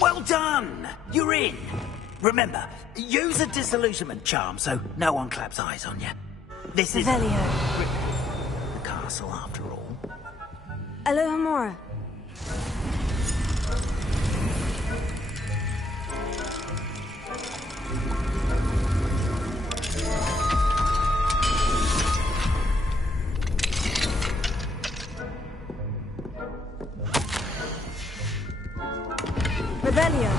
Well done! You're in. Remember, use a disillusionment charm so no one claps eyes on you. This is the castle, after all. Alohomora. Rebellion.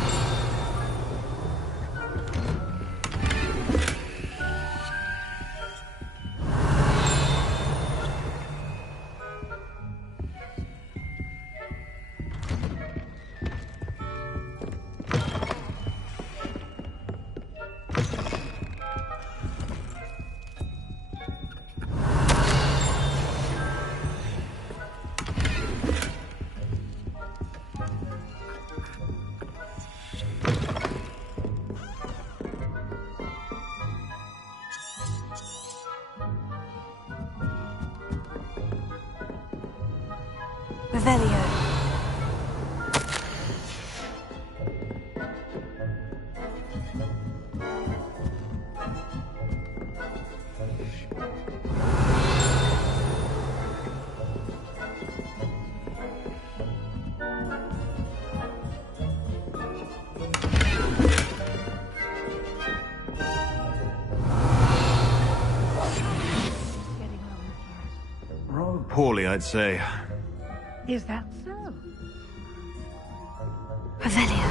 Revelio. Rather poorly, I'd say. Is that so? Revelio.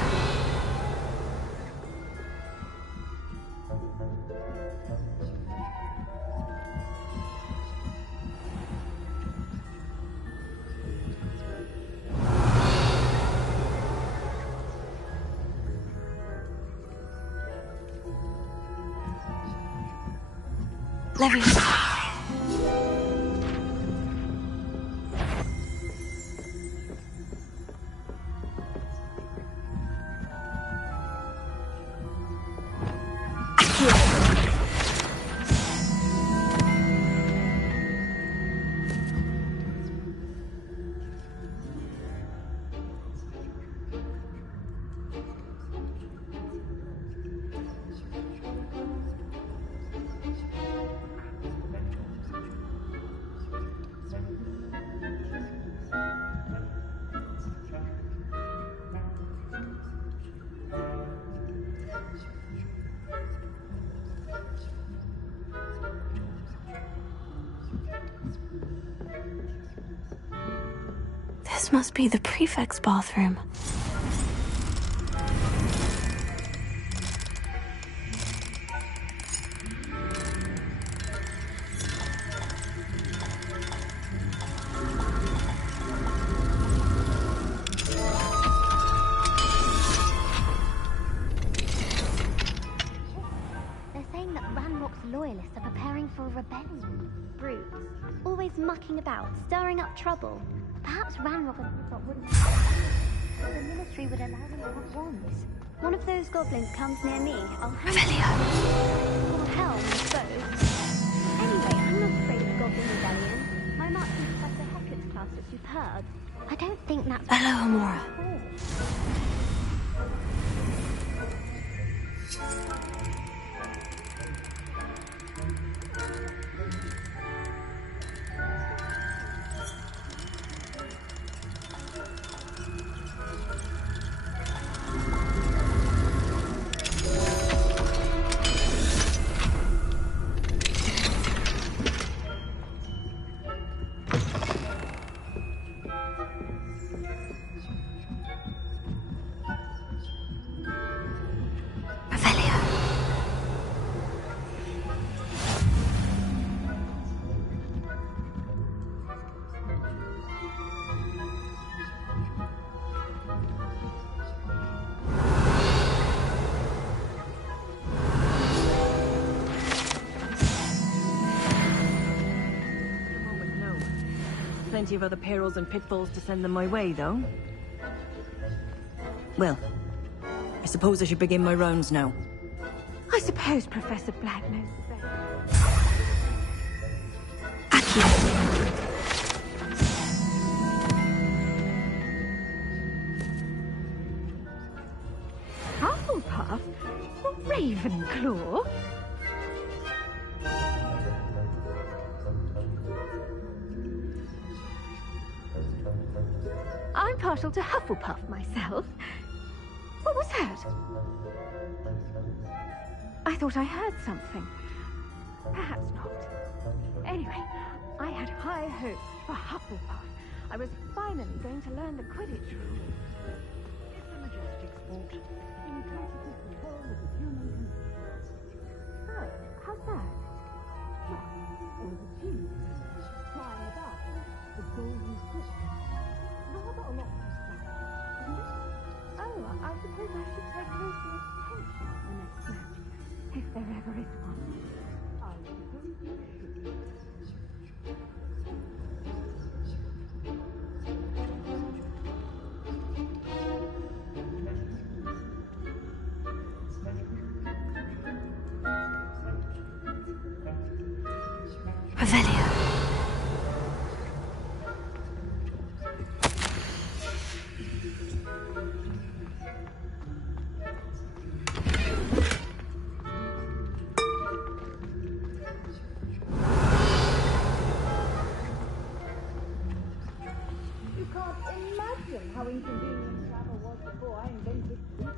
Leviosa. This must be the prefect's bathroom. They're saying that Ranrock's loyalists are preparing for a rebellion. Brutes. Always mucking about, stirring up trouble. Perhaps Ranrock wouldn't... The ministry would allow them to have wands. One of those goblins comes near me, I'll hand it. Or hell, I suppose. Anyway, I'm not afraid of the Goblin Rebellion. My march in Professor Hecat's class was superb. I don't think that's... Hello, Amora. Plenty of other perils and pitfalls to send them my way, though. Well, I suppose I should begin my rounds now. I suppose Professor Black knows Hufflepuff? Or Ravenclaw? I'm partial to Hufflepuff myself. What was that? I thought I heard something. Perhaps not. Anyway, I had high hopes for Hufflepuff. I was finally going to learn the Quidditch rules. It's a majestic sport. Intensity control of the human condition. Oh, how's that? Well, all the cheese. Flying about in the golden fish. Rather a lot to say. Oh, I suppose I should take closer attention to the next match, if there ever is one. I suppose you should. Revelio. You can't imagine how inconvenient travel was before I invented sleep.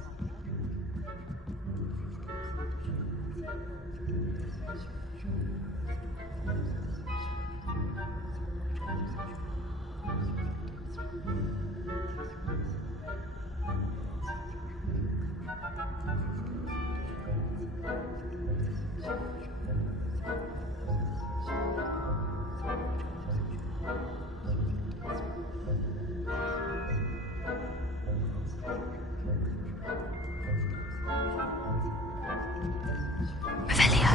Revelio.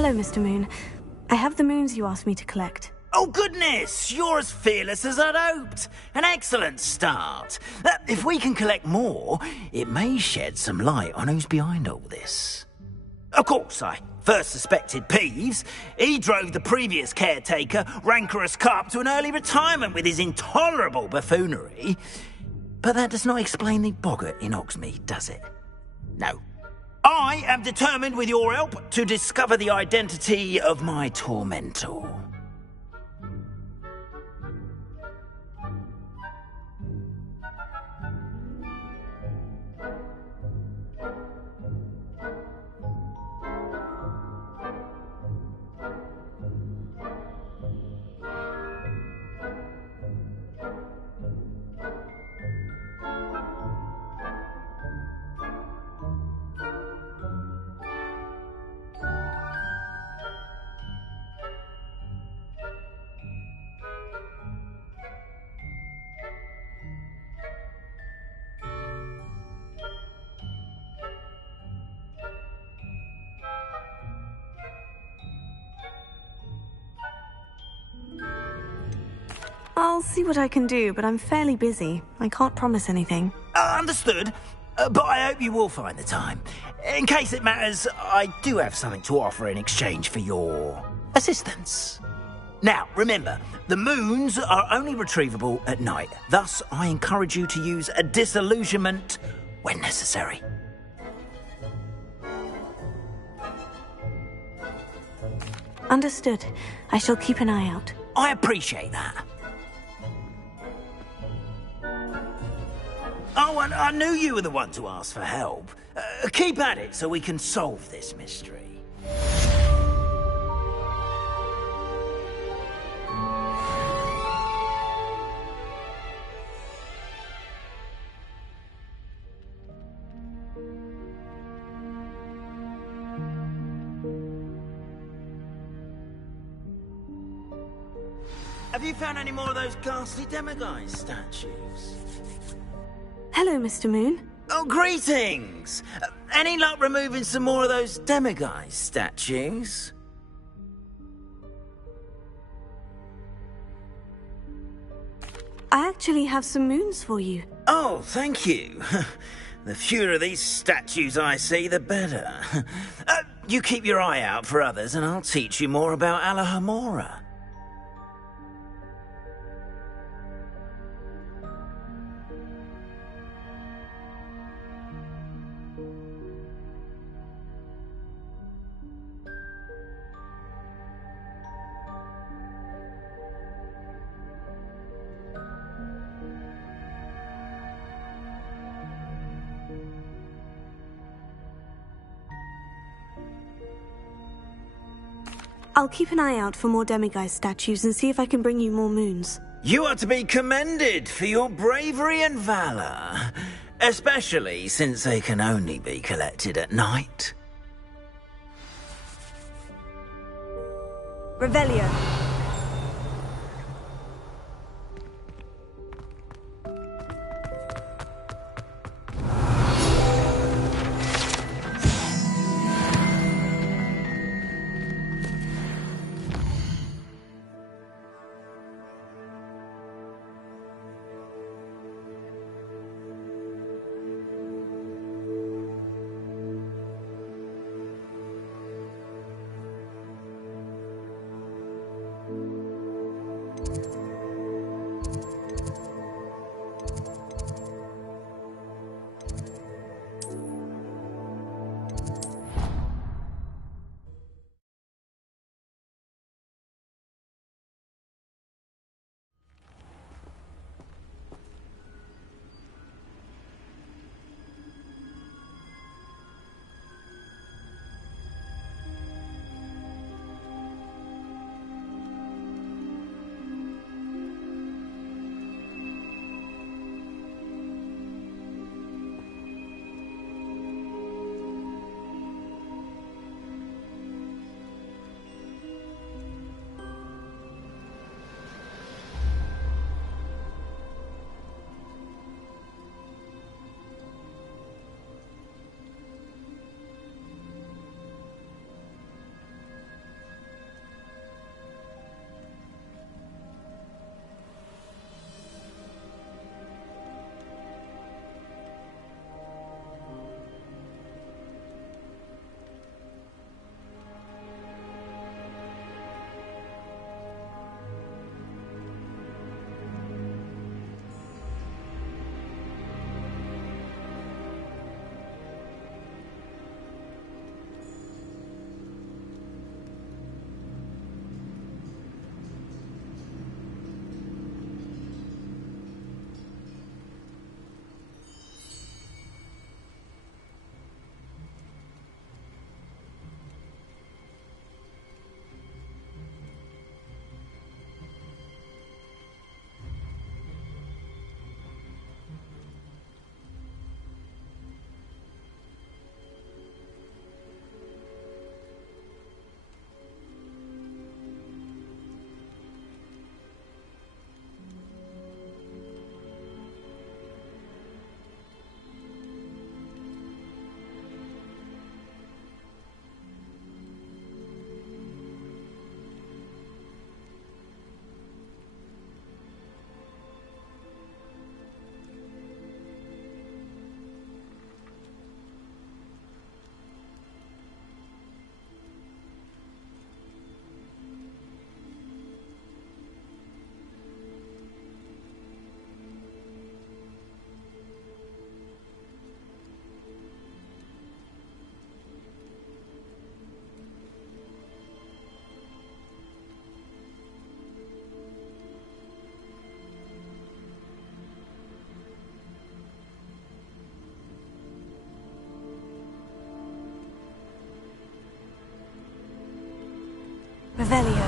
Hello, Mr. Moon. I have the moons you asked me to collect. Oh, goodness! You're as fearless as I'd hoped. An excellent start. If we can collect more, it may shed some light on who's behind all this. Of course, I first suspected Peeves. He drove the previous caretaker, Rancorous Carp, to an early retirement with his intolerable buffoonery. But that does not explain the boggart in Hogsmeade, does it? No. I am determined, with your help, to discover the identity of my tormentor. I'll see what I can do, but I'm fairly busy. I can't promise anything. Understood. But I hope you will find the time. In case it matters, I do have something to offer in exchange for your assistance. Now, remember, the moons are only retrievable at night. Thus, I encourage you to use a disillusionment when necessary. Understood. I shall keep an eye out. I appreciate that. Oh, and I knew you were the one to ask for help. Keep at it so we can solve this mystery. Have you found any more of those ghastly demiguise statues? Hello, Mr. Moon. Oh, greetings! Any luck removing some more of those demiguise statues? I actually have some moons for you. Oh, thank you. The fewer of these statues I see, the better. You keep your eye out for others, and I'll teach you more about Alahamora. I'll keep an eye out for more demiguise statues and see if I can bring you more moons. You are to be commended for your bravery and valor, especially since they can only be collected at night. Revelio. Revelio.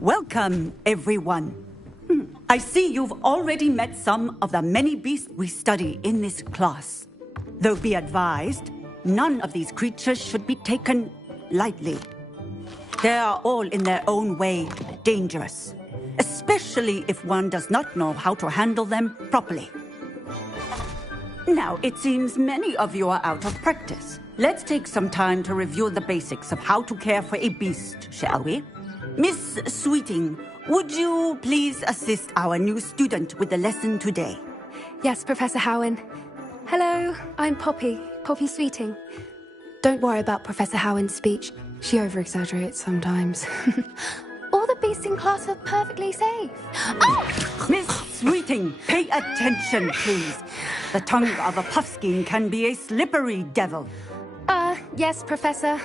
Welcome, everyone. I see you've already met some of the many beasts we study in this class. Though be advised, none of these creatures should be taken lightly. They are all in their own way dangerous, especially if one does not know how to handle them properly. Now, it seems many of you are out of practice. Let's take some time to review the basics of how to care for a beast, shall we? Miss Sweeting, would you please assist our new student with the lesson today? Yes, Professor Howen. Hello, I'm Poppy Sweeting. Don't worry about Professor Howen's speech. She over-exaggerates sometimes. All the beasts in class are perfectly safe. Oh! Miss Sweeting, pay attention, please. The tongue of a puffskein can be a slippery devil. Yes, Professor.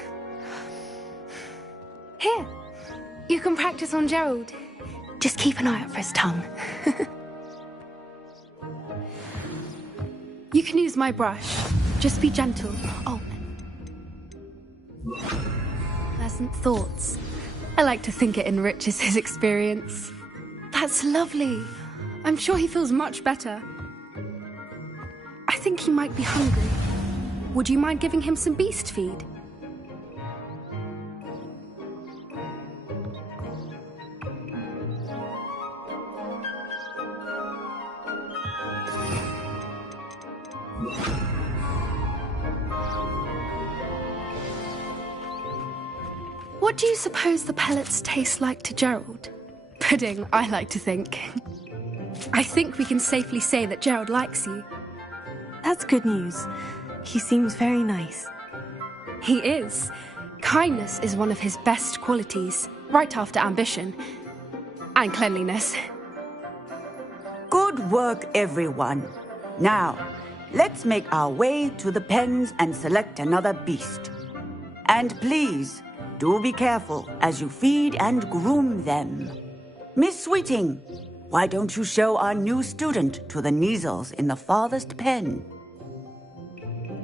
Here. You can practice on Gerald. Just keep an eye out for his tongue. You can use my brush. Just be gentle. Oh. Pleasant thoughts. I like to think it enriches his experience. That's lovely. I'm sure he feels much better. I think he might be hungry. Would you mind giving him some beast feed? What do you suppose the pellets taste like to Gerald? Pudding, I like to think. I think we can safely say that Gerald likes you. That's good news. He seems very nice. He is. Kindness is one of his best qualities, right after ambition. And cleanliness. Good work, everyone. Now, let's make our way to the pens and select another beast. And please, do be careful as you feed and groom them. Miss Sweeting, why don't you show our new student to the Neasels in the farthest pen?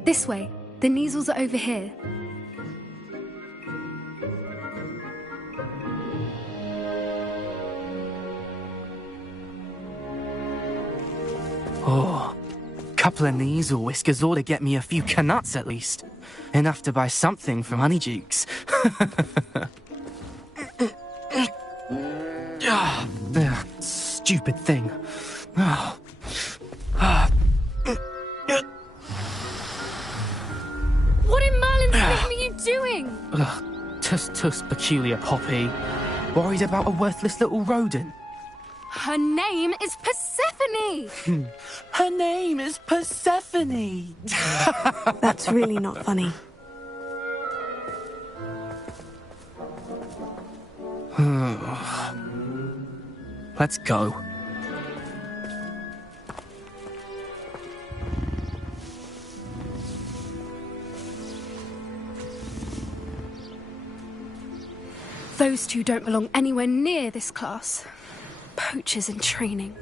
This way. The Neasels are over here. Oh, couple of Neasel whiskers ought to get me a few canuts at least. Enough to buy something from Honeydukes. Stupid thing. What in Merlin's name are you doing? Tuss, peculiar Poppy. Worried about a worthless little rodent? Her name is Persephone! Her name is Persephone! That's really not funny. Let's go. Those two don't belong anywhere near this class. Poachers in training.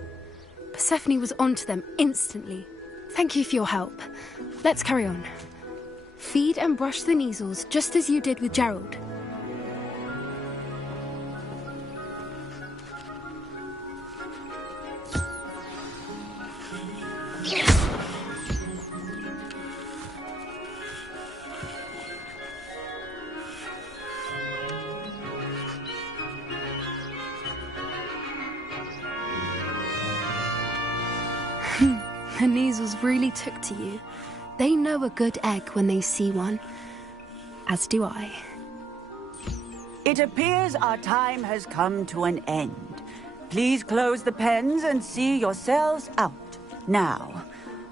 Persephone was onto them instantly. Thank you for your help. Let's carry on. Feed and brush the measles just as you did with Gerald. The measles really took to you. They know a good egg when they see one. As do I. It appears our time has come to an end. Please close the pens and see yourselves out. Now,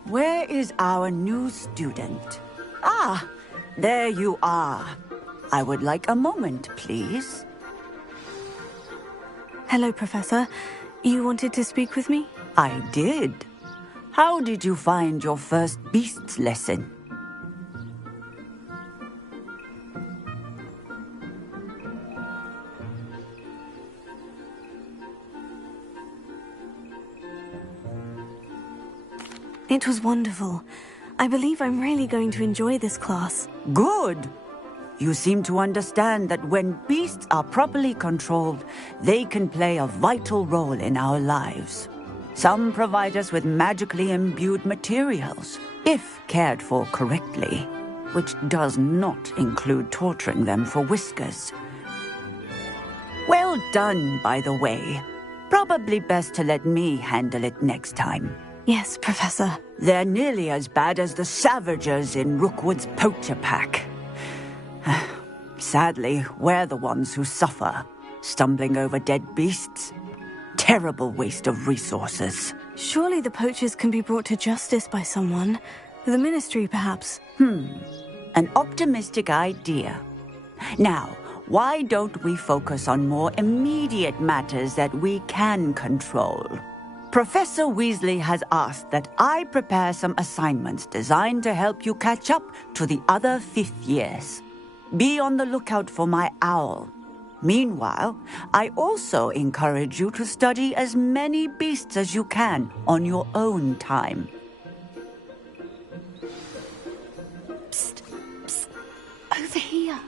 where is our new student? Ah, there you are. I would like a moment, please. Hello, Professor. You wanted to speak with me? I did. How did you find your first beasts lesson? It was wonderful. I believe I'm really going to enjoy this class. Good. You seem to understand that when beasts are properly controlled, they can play a vital role in our lives. Some provide us with magically imbued materials, if cared for correctly, which does not include torturing them for whiskers. Well done, by the way. Probably best to let me handle it next time. Yes, Professor. They're nearly as bad as the Savagers in Rookwood's poacher pack. Sadly, we're the ones who suffer, stumbling over dead beasts. Terrible waste of resources. Surely the poachers can be brought to justice by someone. The Ministry, perhaps. An optimistic idea. Now, why don't we focus on more immediate matters that we can control? Professor Weasley has asked that I prepare some assignments designed to help you catch up to the other 5th years. Be on the lookout for my owl. Meanwhile, I also encourage you to study as many beasts as you can on your own time. Psst, psst. Over here.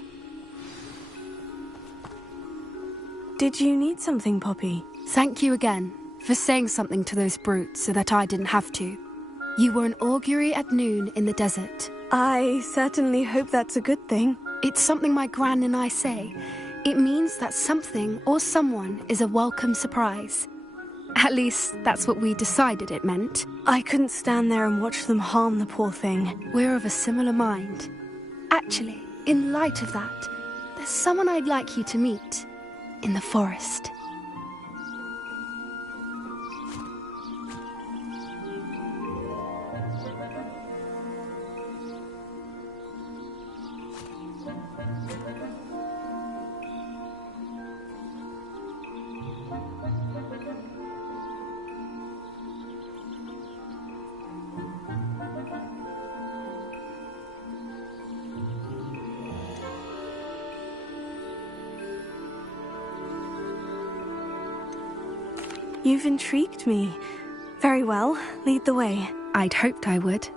Did you need something, Poppy? Thank you again for saying something to those brutes so that I didn't have to. You were an augury at noon in the desert. I certainly hope that's a good thing. It's something my gran and I say. It means that something or someone is a welcome surprise. At least, that's what we decided it meant. I couldn't stand there and watch them harm the poor thing. We're of a similar mind. Actually, in light of that, there's someone I'd like you to meet. In the forest. You've intrigued me. Very well, lead the way. I'd hoped I would.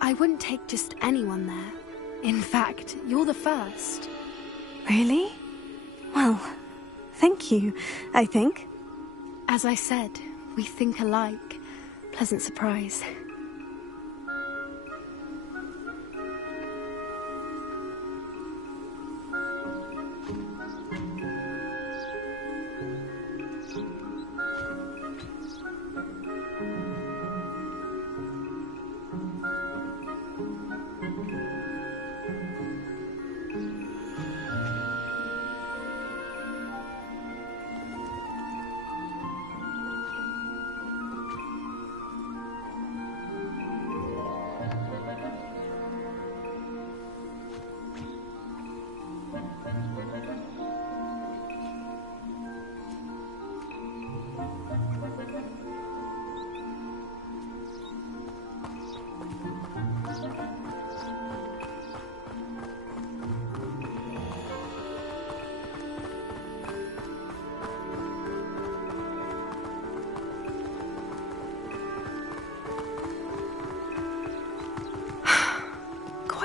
I wouldn't take just anyone there. In fact, you're the first. Really? Well, thank you, I think. As I said, we think alike. Pleasant surprise.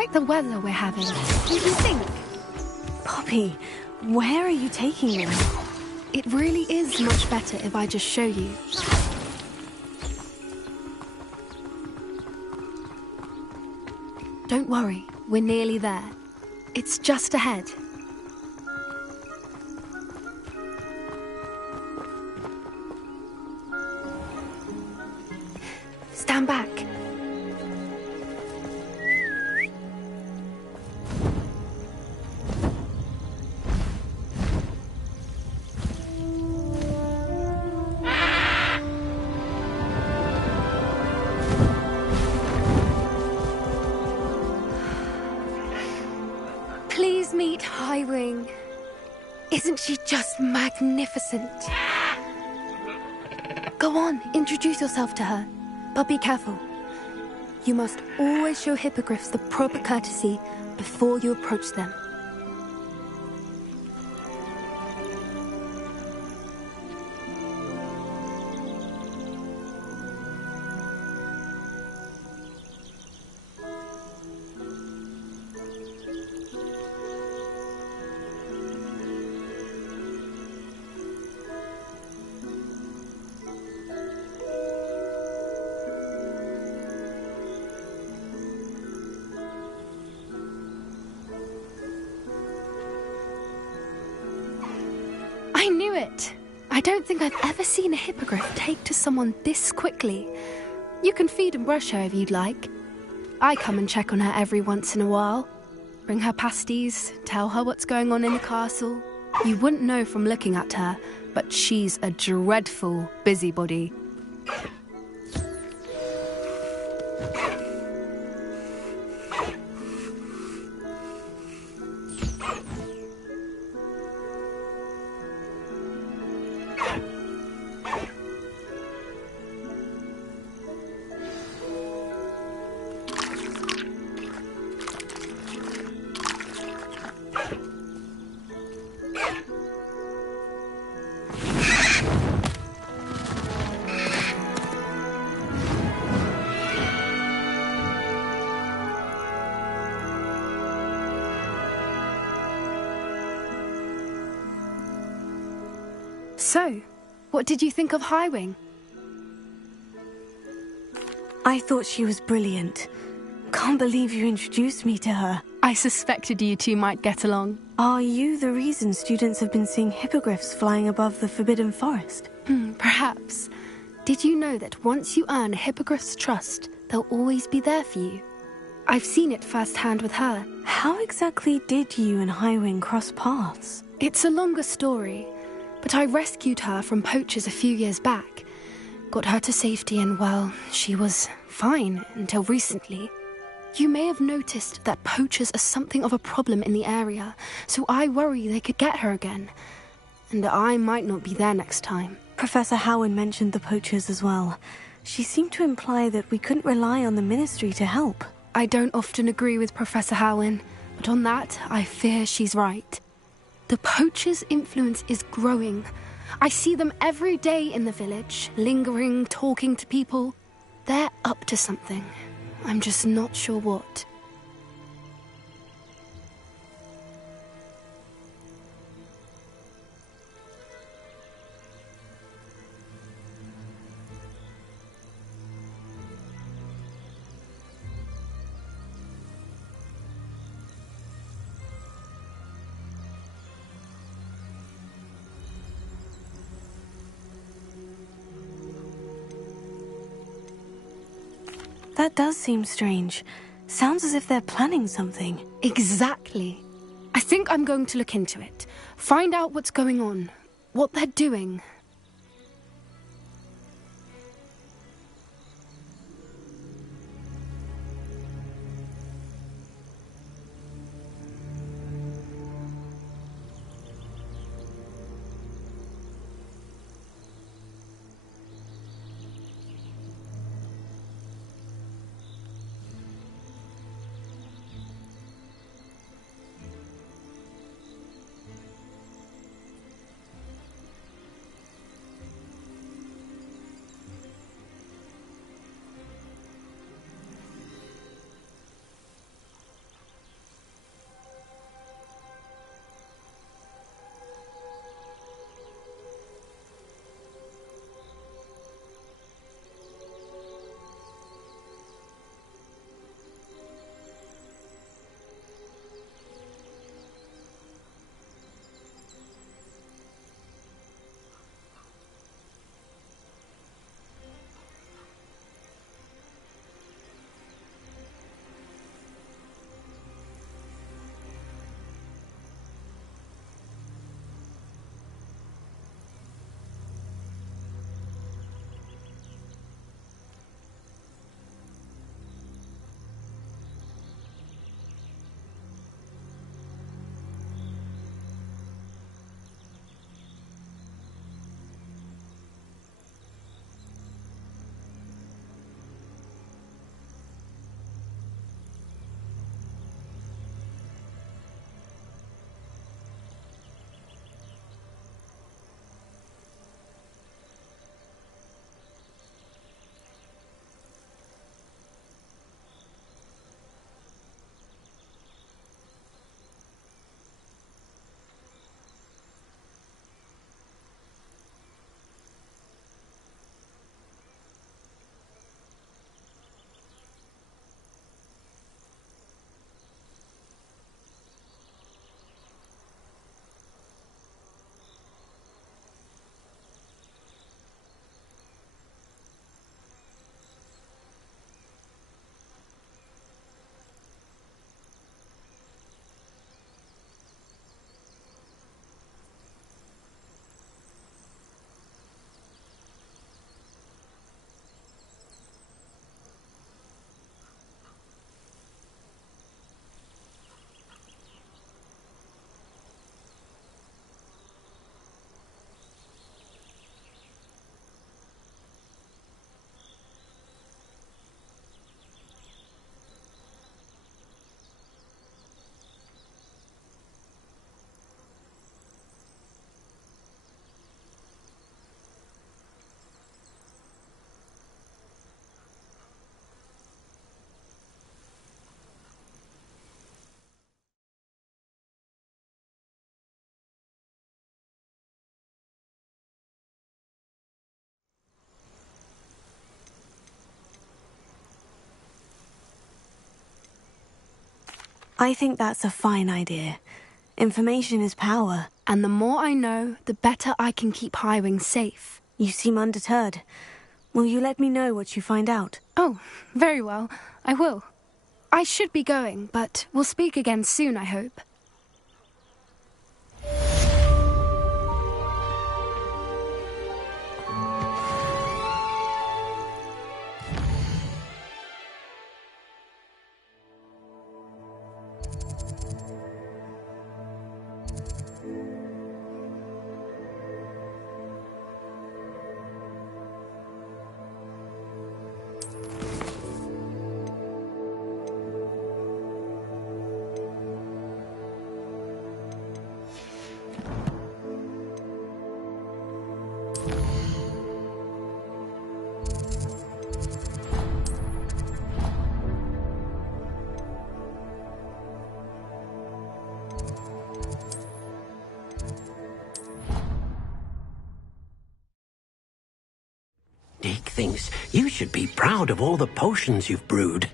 like the weather we're having. What do you think? Poppy, where are you taking me? It really is much better if I just show you. Don't worry, we're nearly there. It's just ahead. Stand back. Please meet Highwing. Isn't she just magnificent? Go on, introduce yourself to her. But be careful. You must always show hippogriffs the proper courtesy before you approach them. I knew it! I don't think I've ever seen a hippogriff take to someone this quickly. You can feed and brush her if you'd like. I come and check on her every once in a while. Bring her pasties, tell her what's going on in the castle. You wouldn't know from looking at her, but she's a dreadful busybody. So, what did you think of Highwing? I thought she was brilliant. Can't believe you introduced me to her. I suspected you two might get along. Are you the reason students have been seeing hippogriffs flying above the Forbidden Forest? Perhaps. Did you know that once you earn a hippogriff's trust, they'll always be there for you? I've seen it firsthand with her. How exactly did you and Highwing cross paths? It's a longer story, but I rescued her from poachers a few years back. Got her to safety and, well, she was fine until recently. You may have noticed that poachers are something of a problem in the area, so I worry they could get her again. And I might not be there next time. Professor Howin mentioned the poachers as well. She seemed to imply that we couldn't rely on the Ministry to help. I don't often agree with Professor Howin, but on that, I fear she's right. The poachers' influence is growing. I see them every day in the village, lingering, talking to people. They're up to something. I'm just not sure what. That does seem strange. Sounds as if they're planning something. Exactly. I think I'm going to look into it. Find out what's going on, what they're doing. I think that's a fine idea. Information is power. And the more I know, the better I can keep Highwing safe. You seem undeterred. Will you let me know what you find out? Oh, very well. I will. I should be going, but we'll speak again soon, I hope. Deke thinks you should be proud of all the potions you've brewed.